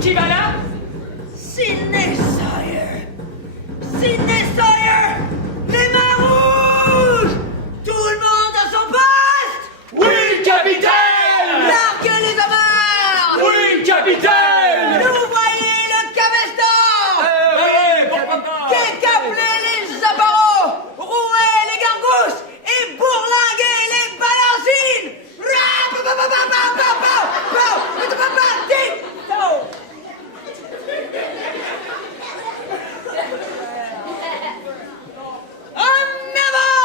Qui va là? Sidney Sawyer! Sidney Sawyer! Les mains rouges! Tout le monde à son poste! Oui, capitaine! Larguez les amarres! Oui, capitaine! Nous voyez le cabestan! Décapler les appareaux! Rouer les gargousses! Et bourlinguer les balancines! En avant!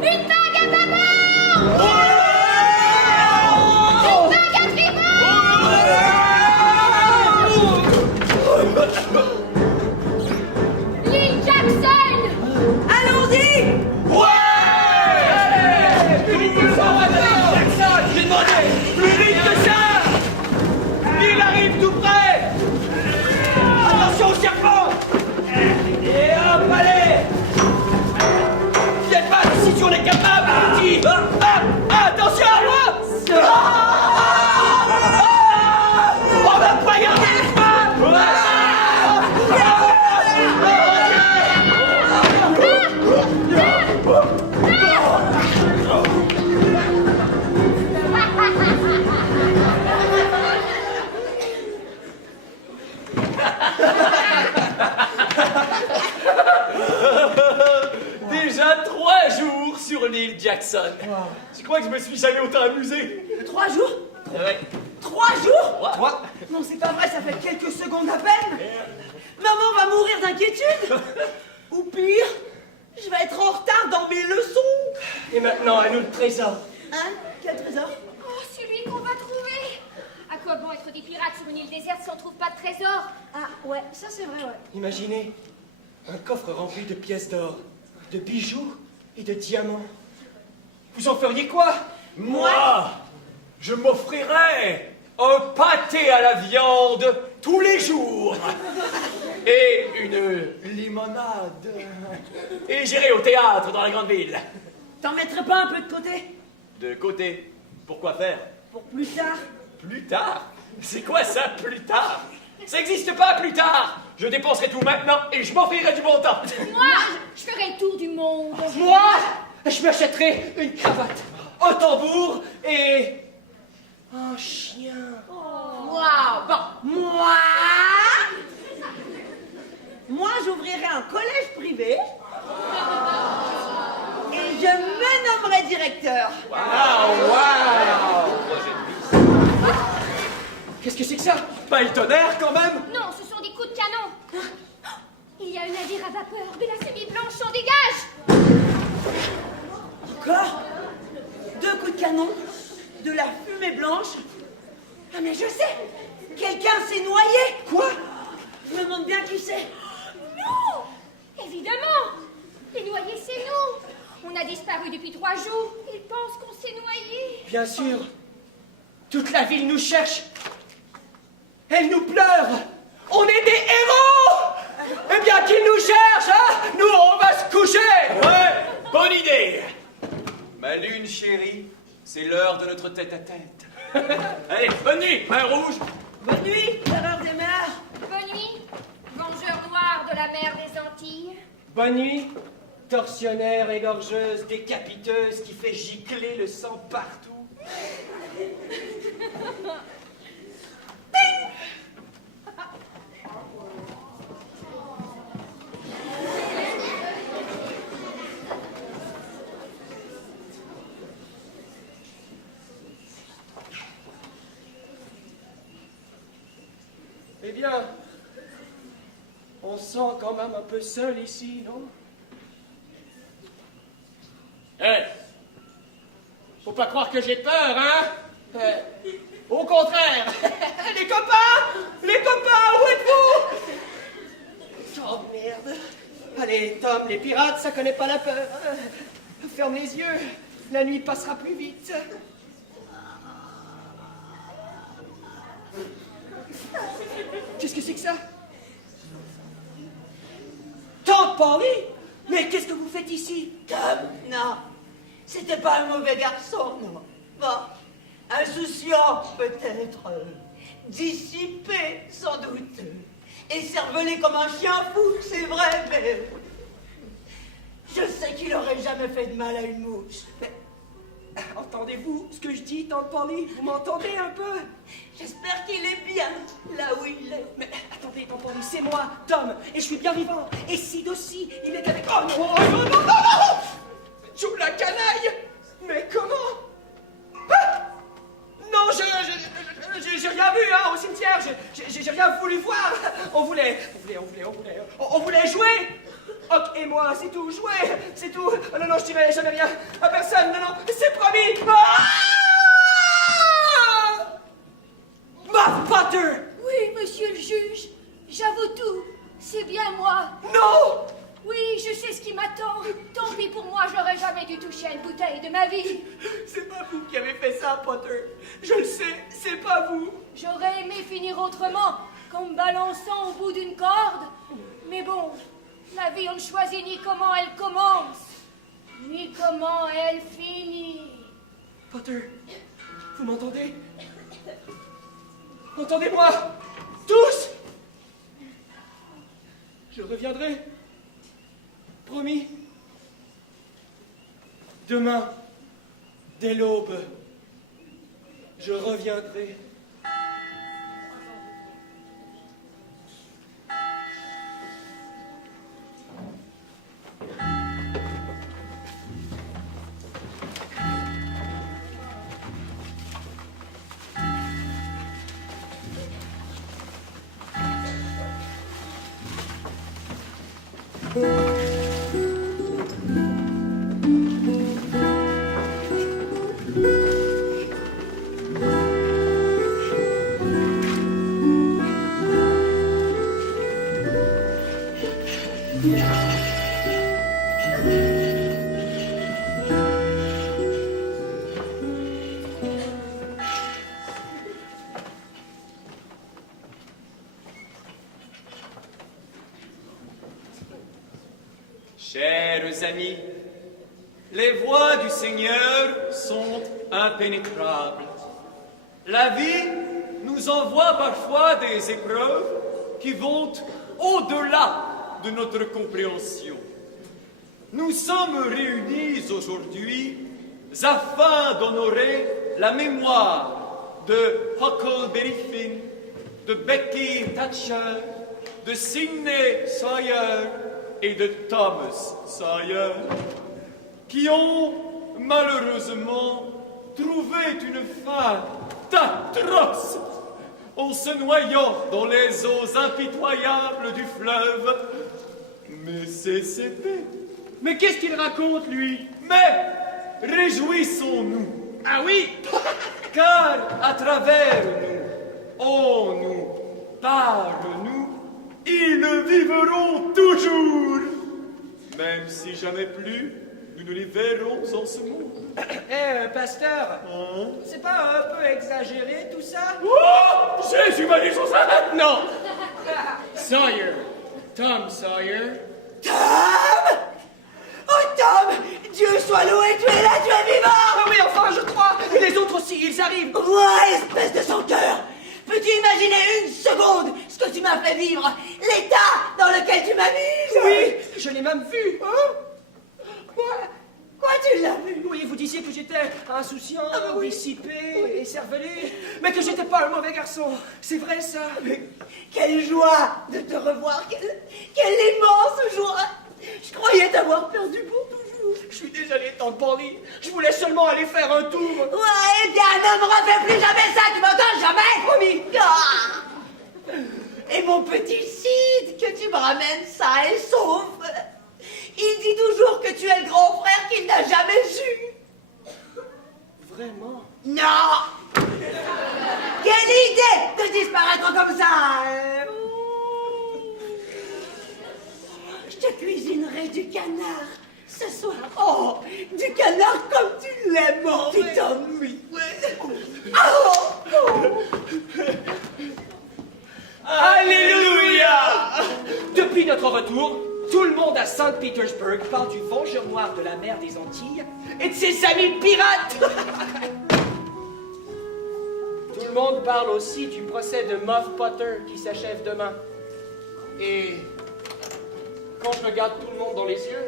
Une vague à bâbord! Une vague à tribord! L'île Jackson! Allons-y! J'ai demandé plus vite que ça! Il arrive tout près! Attention au serpent! Et hop, allez! Viens pas si on est capable, petit! Attention à moi! On va pas garder les femmes! Déjà 3 jours sur l'île Jackson. Je crois que je me suis jamais autant amusé. 3 jours? Ouais. 3 jours? Toi? Non, c'est pas vrai, ça fait quelques secondes à peine. Maman va mourir d'inquiétude. Ou pire, je vais être en retard dans mes leçons. Et maintenant, à nous le trésor. Hein? Quel trésor? Oh, celui qu'on va trouver! À quoi bon être des pirates sur une île déserte si on trouve pas de trésor? Ah, ouais, ça c'est vrai, ouais. Imaginez un coffre rempli de pièces d'or, de bijoux et de diamants. Vous en feriez quoi? Moi, je m'offrirais un pâté à la viande tous les jours. Et une limonade. Et j'irai au théâtre dans la grande ville. T'en mettrais pas un peu de côté? De côté. Pourquoi faire? Pour plus tard. Plus tard? C'est quoi ça, plus tard? Ça n'existe pas plus tard. Je dépenserai tout maintenant et je m'offrirai du bon temps. Moi, je ferai le tour du monde. Moi, je m'achèterai une cravate, un tambour et un chien. Waouh! Bon, moi, j'ouvrirai un collège privé. Et je me nommerai directeur. Qu'est-ce que c'est que ça? Pas le tonnerre quand même? Non, ce sont des coups de canon. Il y a un navire à vapeur, de la fumée blanche s'en dégage. Encore? 2 coups de canon, de la fumée blanche. Ah mais je sais! Quelqu'un s'est noyé! Quoi? Je me demande bien qui c'est. Non! Évidemment! Les noyés, c'est nous. On a disparu depuis 3 jours. Ils pensent qu'on s'est noyés. Bien sûr. Toute la ville nous cherche. Elle nous pleure. On est des héros. Eh bien, qu'ils nous cherchent, hein? Nous, on va se coucher. Ouais, bonne idée. Ma lune chérie, c'est l'heure de notre tête-à-tête. Allez, bonne nuit, main rouge. Bonne nuit, terreur des mers. Bonne nuit, vengeur noir de la mer des Antilles. Bonne nuit, tortionnaire, égorgeuse, décapiteuse qui fait gicler le sang partout. Eh bien, on se sent quand même un peu seul ici, non? Faut pas croire que j'ai peur, hein? Au contraire. Les copains, où êtes-vous? Oh merde. Allez, Tom, les pirates, ça connaît pas la peur. Ferme les yeux. La nuit passera plus vite. Qu'est-ce que c'est que ça? Tante Polly? Mais qu'est-ce que vous faites ici? Tom, non. C'était pas un mauvais garçon, non. Bon, insouciant peut-être, dissipé sans doute, et cervelé comme un chien fou, c'est vrai, mais je sais qu'il aurait jamais fait de mal à une mouche. Mais entendez-vous ce que je dis, Tante Polly? Vous m'entendez un peu? j'espère qu'il est bien là où il est. Mais attendez, Tante Polly, c'est moi, Tom, et je suis bien vivant. Et Sid aussi, il est avec... Oh non, oh non, non, non, non! Joe la canaille! Mais comment? Ah! Non, j'ai rien vu, hein, au cimetière. J'ai rien voulu voir. On voulait jouer. Hoc et moi, c'est tout, jouer, c'est tout. Oh, non, non, je dirai jamais rien à personne. Non, non, c'est promis. Ah! Muff Potter! Oui, monsieur le juge, j'avoue tout. C'est bien moi. Non! Oui, je sais ce qui m'attend. Tant pis pour moi, j'aurais jamais dû toucher à une bouteille de ma vie. C'est pas vous qui avez fait ça, Potter. Je le sais, c'est pas vous. J'aurais aimé finir autrement, qu'en me balançant au bout d'une corde. Mais bon, la vie, on ne choisit ni comment elle commence, ni comment elle finit. Potter, vous m'entendez? Entendez-moi, tous! Je reviendrai. Promis. Demain, dès l'aube, je reviendrai. Chers amis, les voies du Seigneur sont impénétrables. La vie nous envoie parfois des épreuves qui vont au-delà de notre compréhension. Nous sommes réunis aujourd'hui afin d'honorer la mémoire de Huckleberry Finn, de Becky Thatcher, de Sidney Sawyer et de Thomas Sawyer, qui ont malheureusement trouvé une fin atroce en se noyant dans les eaux impitoyables du fleuve. Mais c'était... Mais qu'est-ce qu'il raconte, lui? Mais réjouissons-nous. Ah oui? Car à travers nous, en nous, par nous, ils vivront toujours. Même si jamais plus, nous ne les verrons en ce monde. Pasteur, Hein? c'est pas un peu exagéré tout ça? Oh! Jésus m'a dit son salut! Non! Sawyer, Tom Sawyer. Tom! Oh Tom! Dieu soit loué, tu es là, tu es vivant! Ah oui, enfin, je crois! Et les autres aussi, ils arrivent! Ouais, espèce de sans cœur! Peux-tu imaginer une seconde ce que tu m'as fait vivre? L'état dans lequel tu m'as mise? Oui, je l'ai même vu! Hein? Quoi, tu l'as vu? Oui, vous disiez que j'étais insouciant, oui. dissipé, écervelé, mais que j'étais pas un mauvais garçon. C'est vrai, ça? Mais quelle joie de te revoir! Quelle immense joie! Je croyais t'avoir perdu pour toujours. Je suis désolé, Tante Polly. Je voulais seulement aller faire un tour. Ouais, eh bien, ne me refais plus jamais ça, tu m'entends? Jamais! Promis. Ah! Et mon petit Sid, que tu me ramènes sain et sauf. Il dit toujours que tu es le grand frère qu'il n'a jamais su. Vraiment? Non! Quelle idée de disparaître comme ça! Hein? Je te cuisinerai du canard ce soir. Oh, du canard comme tu l'aimes, mon petit homme, oui. Alléluia! Depuis notre retour, tout le monde à Saint-Pétersbourg parle du vengeur noir de la mer des Antilles et de ses amis pirates. Tout le monde parle aussi du procès de Muff Potter qui s'achève demain. Et quand je regarde tout le monde dans les yeux,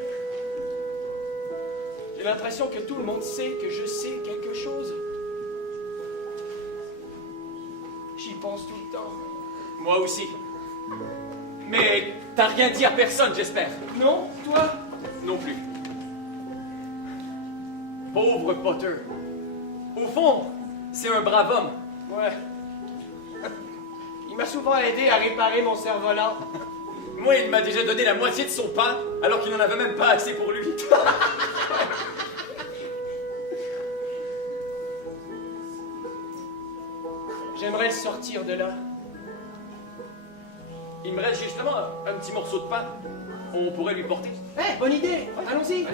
j'ai l'impression que tout le monde sait que je sais quelque chose. J'y pense tout le temps. Moi aussi. Mais t'as rien dit à personne, j'espère. Non, toi? Non plus. Pauvre Potter. Au fond, c'est un brave homme. Ouais. Il m'a souvent aidé à réparer mon cerf-volant. Moi, il m'a déjà donné la moitié de son pain, alors qu'il n'en avait même pas assez pour lui. J'aimerais sortir de là. Il me reste justement un petit morceau de pain. On pourrait lui porter. Eh, bonne idée. Allons-y.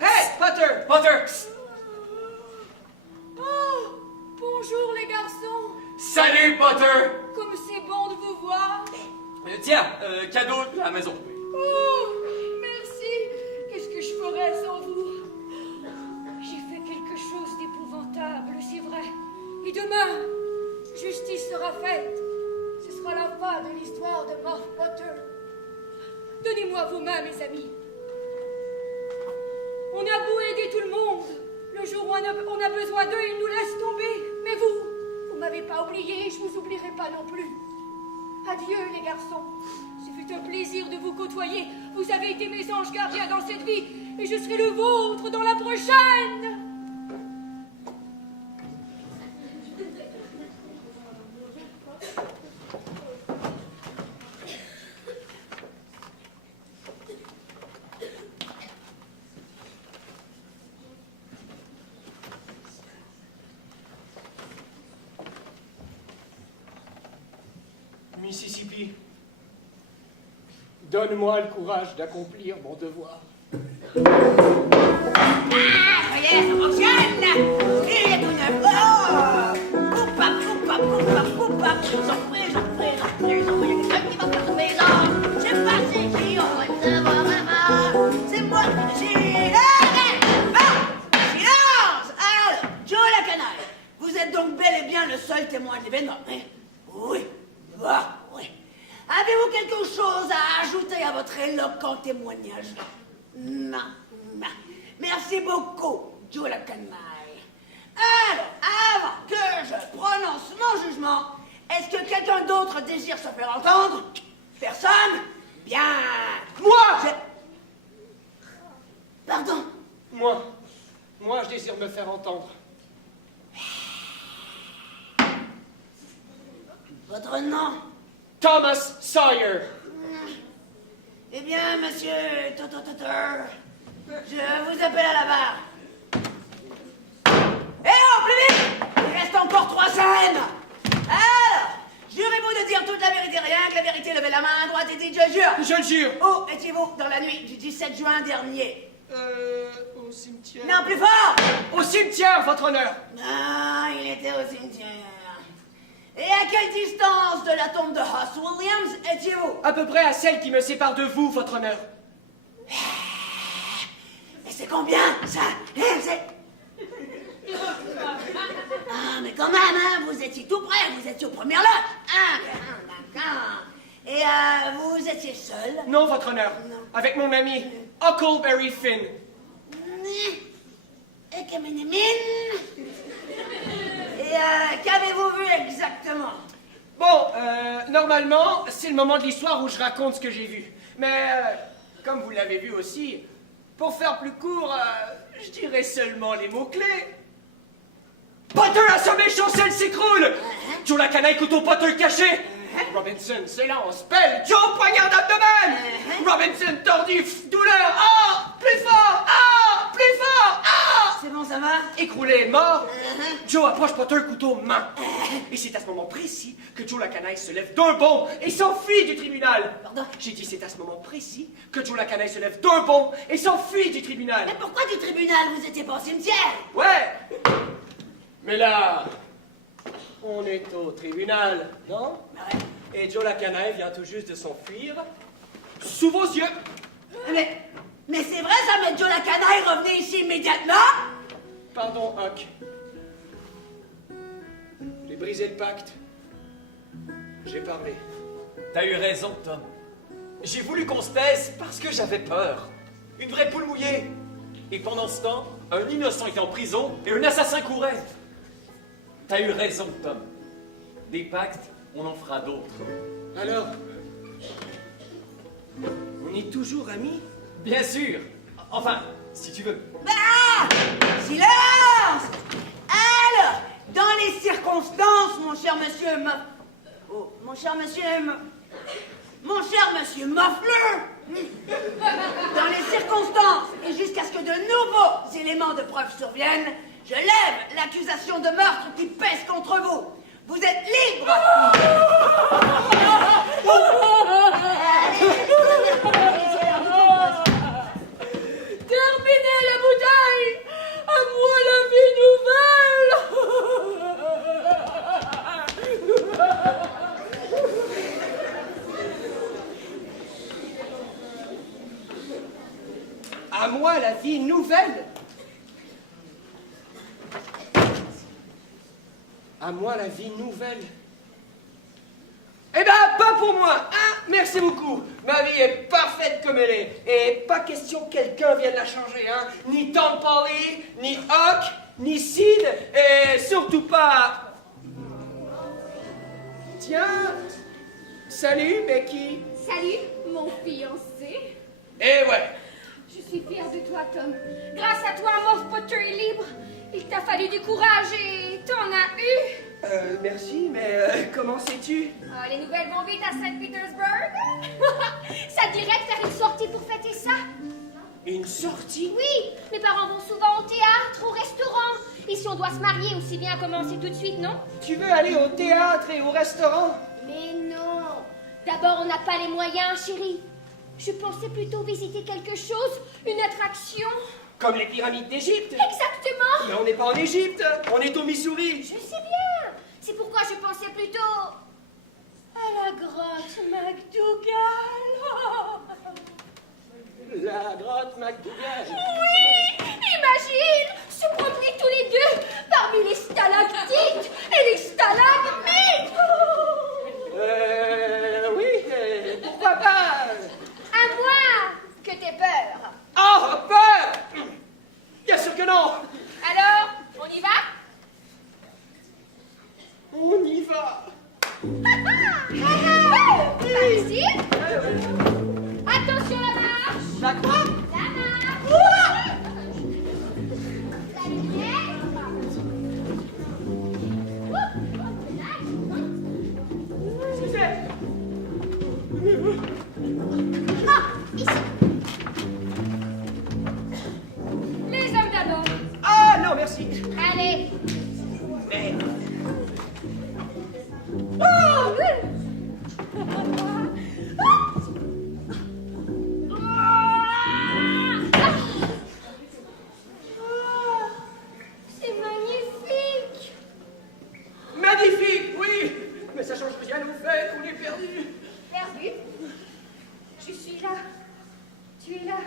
Hey, Potter! Potter! Oh, bonjour les garçons. Salut, Potter! Comme c'est bon de vous voir. Tiens, cadeau de la maison. Oh, merci. Qu'est-ce que je ferais sans vous? J'ai fait quelque chose d'épouvantable, c'est vrai. Et demain, justice sera faite. Ce sera la fin de l'histoire de Muff Potter. Donnez-moi vos mains, mes amis. On a beau aider tout le monde. Le jour où on a besoin d'eux, ils nous laissent tomber. Mais vous m'avez pas oublié et je vous oublierai pas non plus. Adieu, les garçons. Ce fut un plaisir de vous côtoyer. Vous avez été mes anges gardiens dans cette vie et je serai le vôtre dans la prochaine. Mississippi, donne-moi le courage d'accomplir mon devoir. Ça y est, ça fonctionne. Il est tout neuf. Oh, coupap, coupap, coupap, coupap. Surprise, surprise, surprise. Il y a quelqu'un qui va faire une maison. C'est parti, qui on va le savoir avant. C'est moi qui décide. Bon, silence. Alors, Joe la canaille, vous êtes donc bel et bien le seul témoin de l'événement, hein? Oui. Ah, oui. Avez-vous quelque chose à ajouter à votre éloquent témoignage? Non, non. Merci beaucoup, Joe la canaille. Alors, avant que je prononce mon jugement, est-ce que quelqu'un d'autre désire se faire entendre? Personne? Bien. Moi! Pardon? Moi, je désire me faire entendre. Votre nom? Thomas Sawyer. Eh bien, monsieur Totototor, je vous appelle à la barre. Eh oh, plus vite! Il reste encore 3 scènes. Alors, jurez-vous de dire toute la vérité, rien que la vérité, levez la main à droite et dites je jure. Je le jure. Où étiez-vous dans la nuit du 17 juin dernier? Au cimetière. Non, plus fort! Au cimetière, votre honneur. Ah, il était au cimetière. Et à quelle distance de la tombe de Hoss Williams étiez-vous? À peu près à celle qui me sépare de vous, votre honneur. Et c'est combien, ça? Ah, mais quand même, hein, vous étiez tout près, vous étiez aux premières loges. Ah, d'accord. Et vous étiez seul? Non, votre honneur. Non. Avec mon ami, Huckleberry Finn. Et Kemenemin. Et qu'avez-vous vu exactement? Bon, normalement, c'est le moment de l'histoire où je raconte ce que j'ai vu. Mais, comme vous l'avez vu aussi, pour faire plus court, je dirais seulement les mots-clés. Potter assommé, chancelle s'écroule. Joe la canaille, couteau Potter caché. Robinson s'élance, pelle, Joe poignard d'abdomen. Robinson tordu, douleur, ah, plus fort, plus fort, C'est bon, ça ça va? Écroulé, mort. Joe approche Potter, couteau main. Et c'est à ce moment précis que Joe la canaille se lève d'un bond et s'enfuit du tribunal. Pardon? J'ai dit c'est à ce moment précis que Joe la canaille se lève d'un bond et s'enfuit du tribunal. Mais pourquoi du tribunal? Vous étiez pas au cimetière? Ouais. Mais là, on est au tribunal, non? Ouais. Et Joe la canaille vient tout juste de s'enfuir sous vos yeux. Mais c'est vrai ça, mais Joe la canaille, revenez ici immédiatement! Pardon, Huck. J'ai brisé le pacte. J'ai parlé. T'as eu raison, Tom. J'ai voulu qu'on se taise parce que j'avais peur. Une vraie poule mouillée. Et pendant ce temps, un innocent était en prison et un assassin courait. T'as eu raison, Tom. Des pactes, on en fera d'autres. Alors, on est toujours amis? Bien sûr. Enfin, si tu veux. Ah! Silence! Alors, dans les circonstances, mon cher monsieur mon cher monsieur Muffler, dans les circonstances, et jusqu'à ce que de nouveaux éléments de preuve surviennent, je lève l'accusation de meurtre qui pèse contre vous. Vous êtes libre! Terminez la bouteille! À moi la vie nouvelle! À moi la vie nouvelle. À moi la vie nouvelle. Eh ben, pas pour moi, hein? Merci beaucoup. Ma vie est parfaite comme elle est. Et pas question que quelqu'un vienne la changer, hein? Ni Tom Polly, ni Huck, ni Sid, et surtout pas... Tiens, salut Becky. Salut, mon fiancé. Eh ouais. Je suis fière de toi, Tom. Grâce à toi, Mauve Potter est libre. Il t'a fallu du courage et t'en as eu. Merci, mais comment sais-tu? Ah, les nouvelles vont vite à Saint-Pétersbourg. Ça dirait de faire une sortie pour fêter ça? Une sortie? Oui, mes parents vont souvent au théâtre, au restaurant. Et si on doit se marier, aussi bien commencer tout de suite, non? Tu veux aller au théâtre et au restaurant? Mais non. D'abord, on n'a pas les moyens, chérie. Je pensais plutôt visiter quelque chose, une attraction. Comme les pyramides d'Égypte. Exactement. Mais on n'est pas en Égypte, on est au Missouri. Je sais bien. C'est pourquoi je pensais plutôt à la grotte McDougal. La grotte McDougal. Oui, imagine se promener tous les deux parmi les stalactites et les stalagmites. Oui, pourquoi pas? À moins que t'aies peur. Oh, peur! Bien sûr que non. Alors, on y va? On y va. Par ici. Attention la marche. La quoi? La marche. La lumière. Suzette. Ah, ici. Les hommes d'abord. Ah non, merci. Allez. Mais... C'est magnifique. Magnifique, oui. Mais ça change rien au fait qu'on est perdu. Perdu. Je suis là. Tu es là.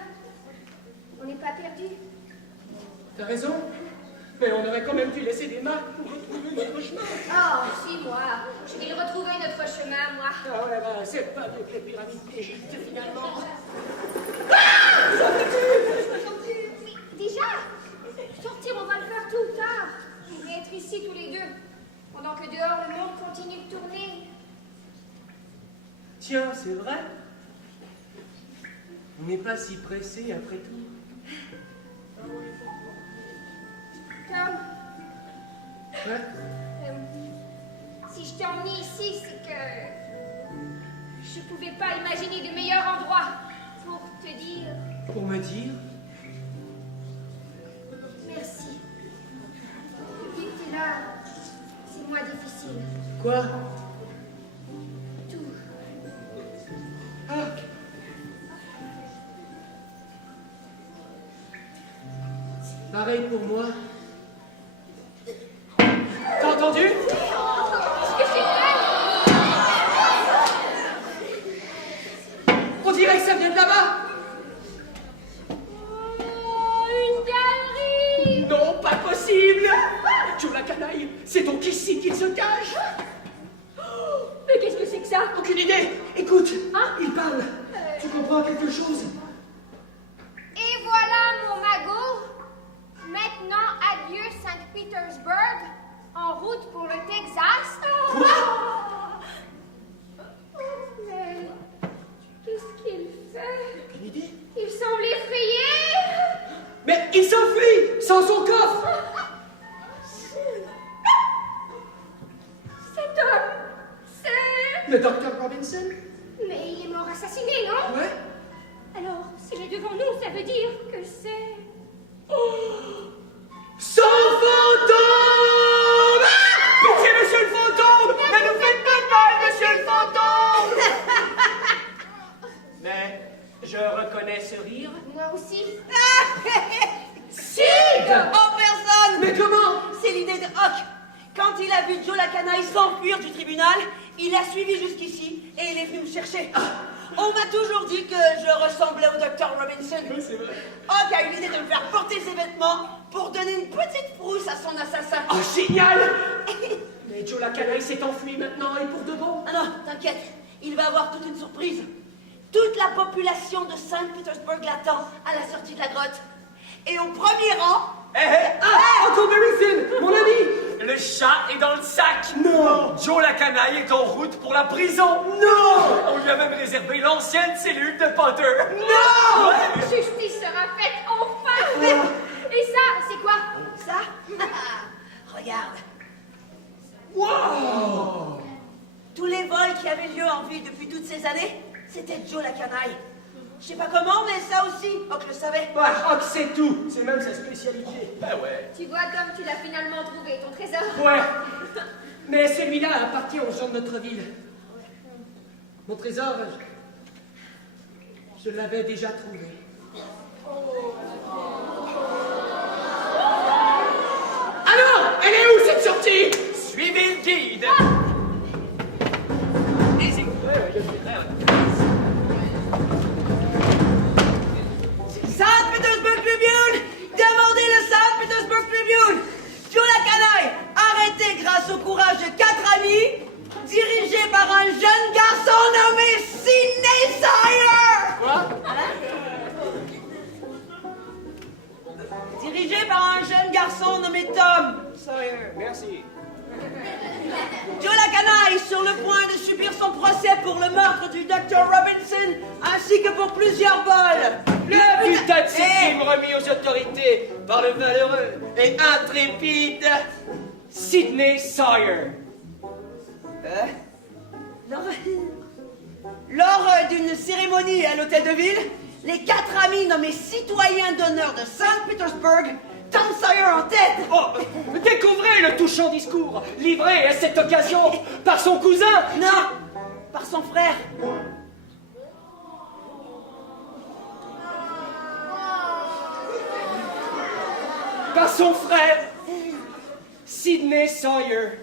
On n'est pas perdu. T'as raison. Mais on aurait quand même dû laisser des marques pour retrouver notre chemin. Oh, suis-moi. Je vais retrouver notre chemin, moi. Ah ouais, bah, c'est pas mieux que les pyramides d'Égypte, finalement. Oui, déjà. Sortir, on va le faire tôt ou tard. On va être ici tous les deux. Pendant que dehors, le monde continue de tourner. Tiens, c'est vrai. On n'est pas si pressé après tout. Tom, Ouais. si je t'ai emmené ici, c'est que je pouvais pas imaginer de meilleur endroit pour te dire Pour me dire? merci. Quoi? Tout. Huck! Pareil pour moi. T'as entendu? Qu'est-ce que c'est fait? On dirait que ça vient de là-bas. Oh, une galerie! Non, pas possible. Joe la canaille, c'est donc ici qu'il se cache. Mais qu'est-ce que c'est que ça? Aucune idée. Écoute, Hein? il parle. Tu comprends quelque chose? Et voilà mon magot. Maintenant, adieu Saint-Pétersbourg, en route pour le Texas. Mais qu'est-ce qu'il fait? Aucune idée. Il semble effrayé. Mais il s'enfuit sans son coffre. Cet homme, c'est... Le docteur Robinson? Mais il est mort assassiné, non? Ouais. Alors, s'il est devant nous, ça veut dire que c'est... Son fantôme! Ah! Pitié, monsieur le fantôme! Ne nous faites pas de mal, monsieur le fantôme! Mais je reconnais ce rire. Moi aussi. Sid! En personne! Mais comment? C'est l'idée de Huck. Quand il a vu Joe la canaille s'enfuir du tribunal, il a suivi jusqu'ici et il est venu me chercher. On m'a toujours dit que je ressemblais au docteur Robinson. Oui, c'est vrai. Huck a eu l'idée de me faire porter ses vêtements pour donner une petite frousse à son assassin. Oh, génial! Mais Joe la canaille s'est enfui maintenant et pour de bon. Ah non, t'inquiète, il va avoir toute une surprise. Toute la population de Saint-Pétersbourg l'attend à la sortie de la grotte. Et au premier rang... Ah! Uncle Barrington, mon ami! Le chat est dans le sac. Non! Joe la canaille est en route pour la prison. Non! On lui a même réservé l'ancienne cellule de Potter. Non! Justice sera faite enfin. Et ça, c'est quoi? Ça Regarde. Wow! Tous les vols qui avaient lieu en ville depuis toutes ces années, c'était Joe la canaille. Je sais pas comment, mais ça aussi, Huck le savait. Ouais, Huck, c'est tout. C'est même sa spécialité. Ben ouais. Tu vois comme tu l'as finalement trouvé, ton trésor. Ouais. Mais celui-là appartient aux gens de notre ville. Mon trésor, je l'avais déjà trouvé. Alors, elle est où cette sortie? Suivez le guide. Saint-Pétersbourg Tribune! Demandez le Saint-Pétersbourg Tribune! Joe la canaille, arrêté grâce au courage de 4 amis, dirigé par un jeune garçon nommé Sidney Sawyer! Quoi? Dirigé par un jeune garçon nommé Tom Sawyer. Merci. Joe la canaille, sur le point de subir son procès pour le meurtre du Dr. Robinson, ainsi que pour plusieurs vols. Le bulletin de ces crimes remis aux autorités par le valeureux et intrépide Sidney Sawyer. Lors d'une cérémonie à l'hôtel de ville, les 4 amis nommés citoyens d'honneur de Saint-Pétersbourg, Tom Sawyer en tête. Oh, découvrez le touchant discours livré à cette occasion par son cousin. Non, par son frère. Par son frère, Sidney Sawyer,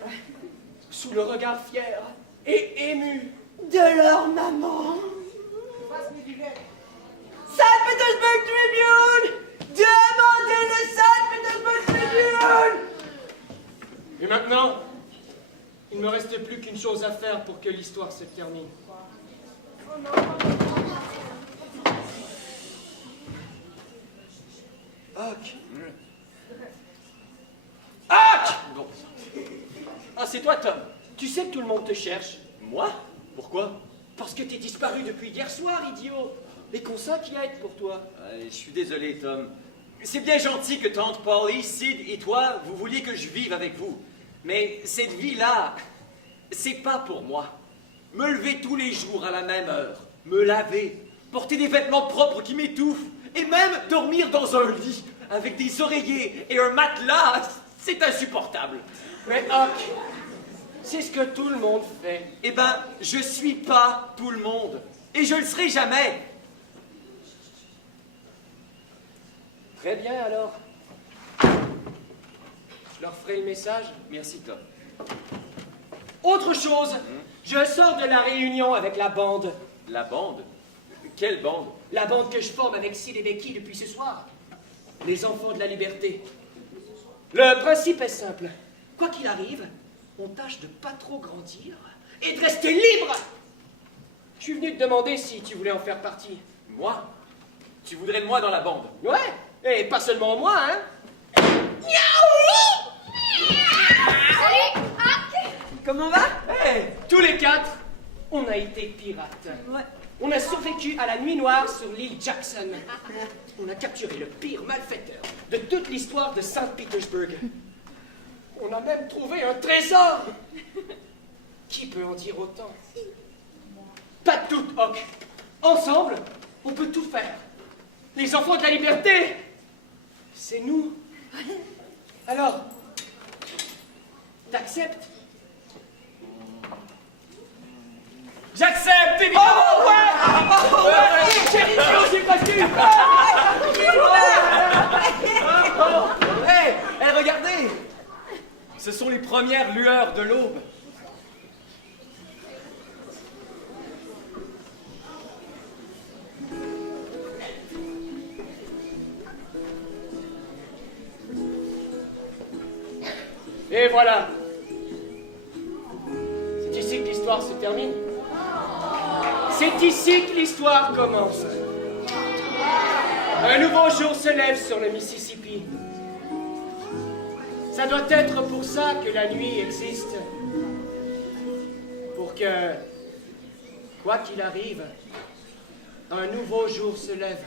sous le regard fier et ému De leur maman. Saint-Pétersbourg Tribune! Demandez le Saint-Pétersbourg Tribune! Et maintenant, il ne me reste plus qu'une chose à faire pour que l'histoire se termine. Huck! Huck! Bon. Ah, c'est toi, Tom. Tu sais que tout le monde te cherche. Moi? Pourquoi? Parce que t'es disparu depuis hier soir, idiot. Et qu'on s'inquiète pour toi. Je suis désolé, Tom. C'est bien gentil que tante Polly, Sid et toi, vous vouliez que je vive avec vous. Mais cette vie-là, c'est pas pour moi. Me lever tous les jours à la même heure, me laver, porter des vêtements propres qui m'étouffent, et même dormir dans un lit avec des oreillers et un matelas, c'est insupportable. Mais Huck, C'est ce que tout le monde fait. Eh ben, je suis pas tout le monde. Et je le serai jamais. Très bien alors. Je leur ferai le message. Merci, Tom. Autre chose, je sors de la réunion avec la bande. La bande? Quelle bande? La bande que je forme avec Sid et Becky depuis ce soir. Les enfants de la liberté. Le principe est simple. Quoi qu'il arrive, on tâche de pas trop grandir et de rester libre. Je suis venu te demander si tu voulais en faire partie. Moi? Tu voudrais de moi dans la bande? Ouais, et pas seulement moi, hein. Salut! Ah! Comment va? Hey, tous les quatre, on a été pirates. Ouais. On a survécu à la nuit noire sur l'île Jackson. On a capturé le pire malfaiteur de toute l'histoire de Saint-Pétersbourg. On a même trouvé un trésor. Qui peut en dire autant? Pas de doute, Hawk. Ensemble, on peut tout faire. Les enfants de la liberté, c'est nous. Alors, t'acceptes? J'accepte, évidemment. Oh ouais! J'ai aussi pas su. Hey, regardez! Ce sont les premières lueurs de l'aube. Et voilà. C'est ici que l'histoire se termine. C'est ici que l'histoire commence. Un nouveau jour se lève sur le Mississippi. Ça doit être pour ça que la nuit existe. Pour que, quoi qu'il arrive, un nouveau jour se lève.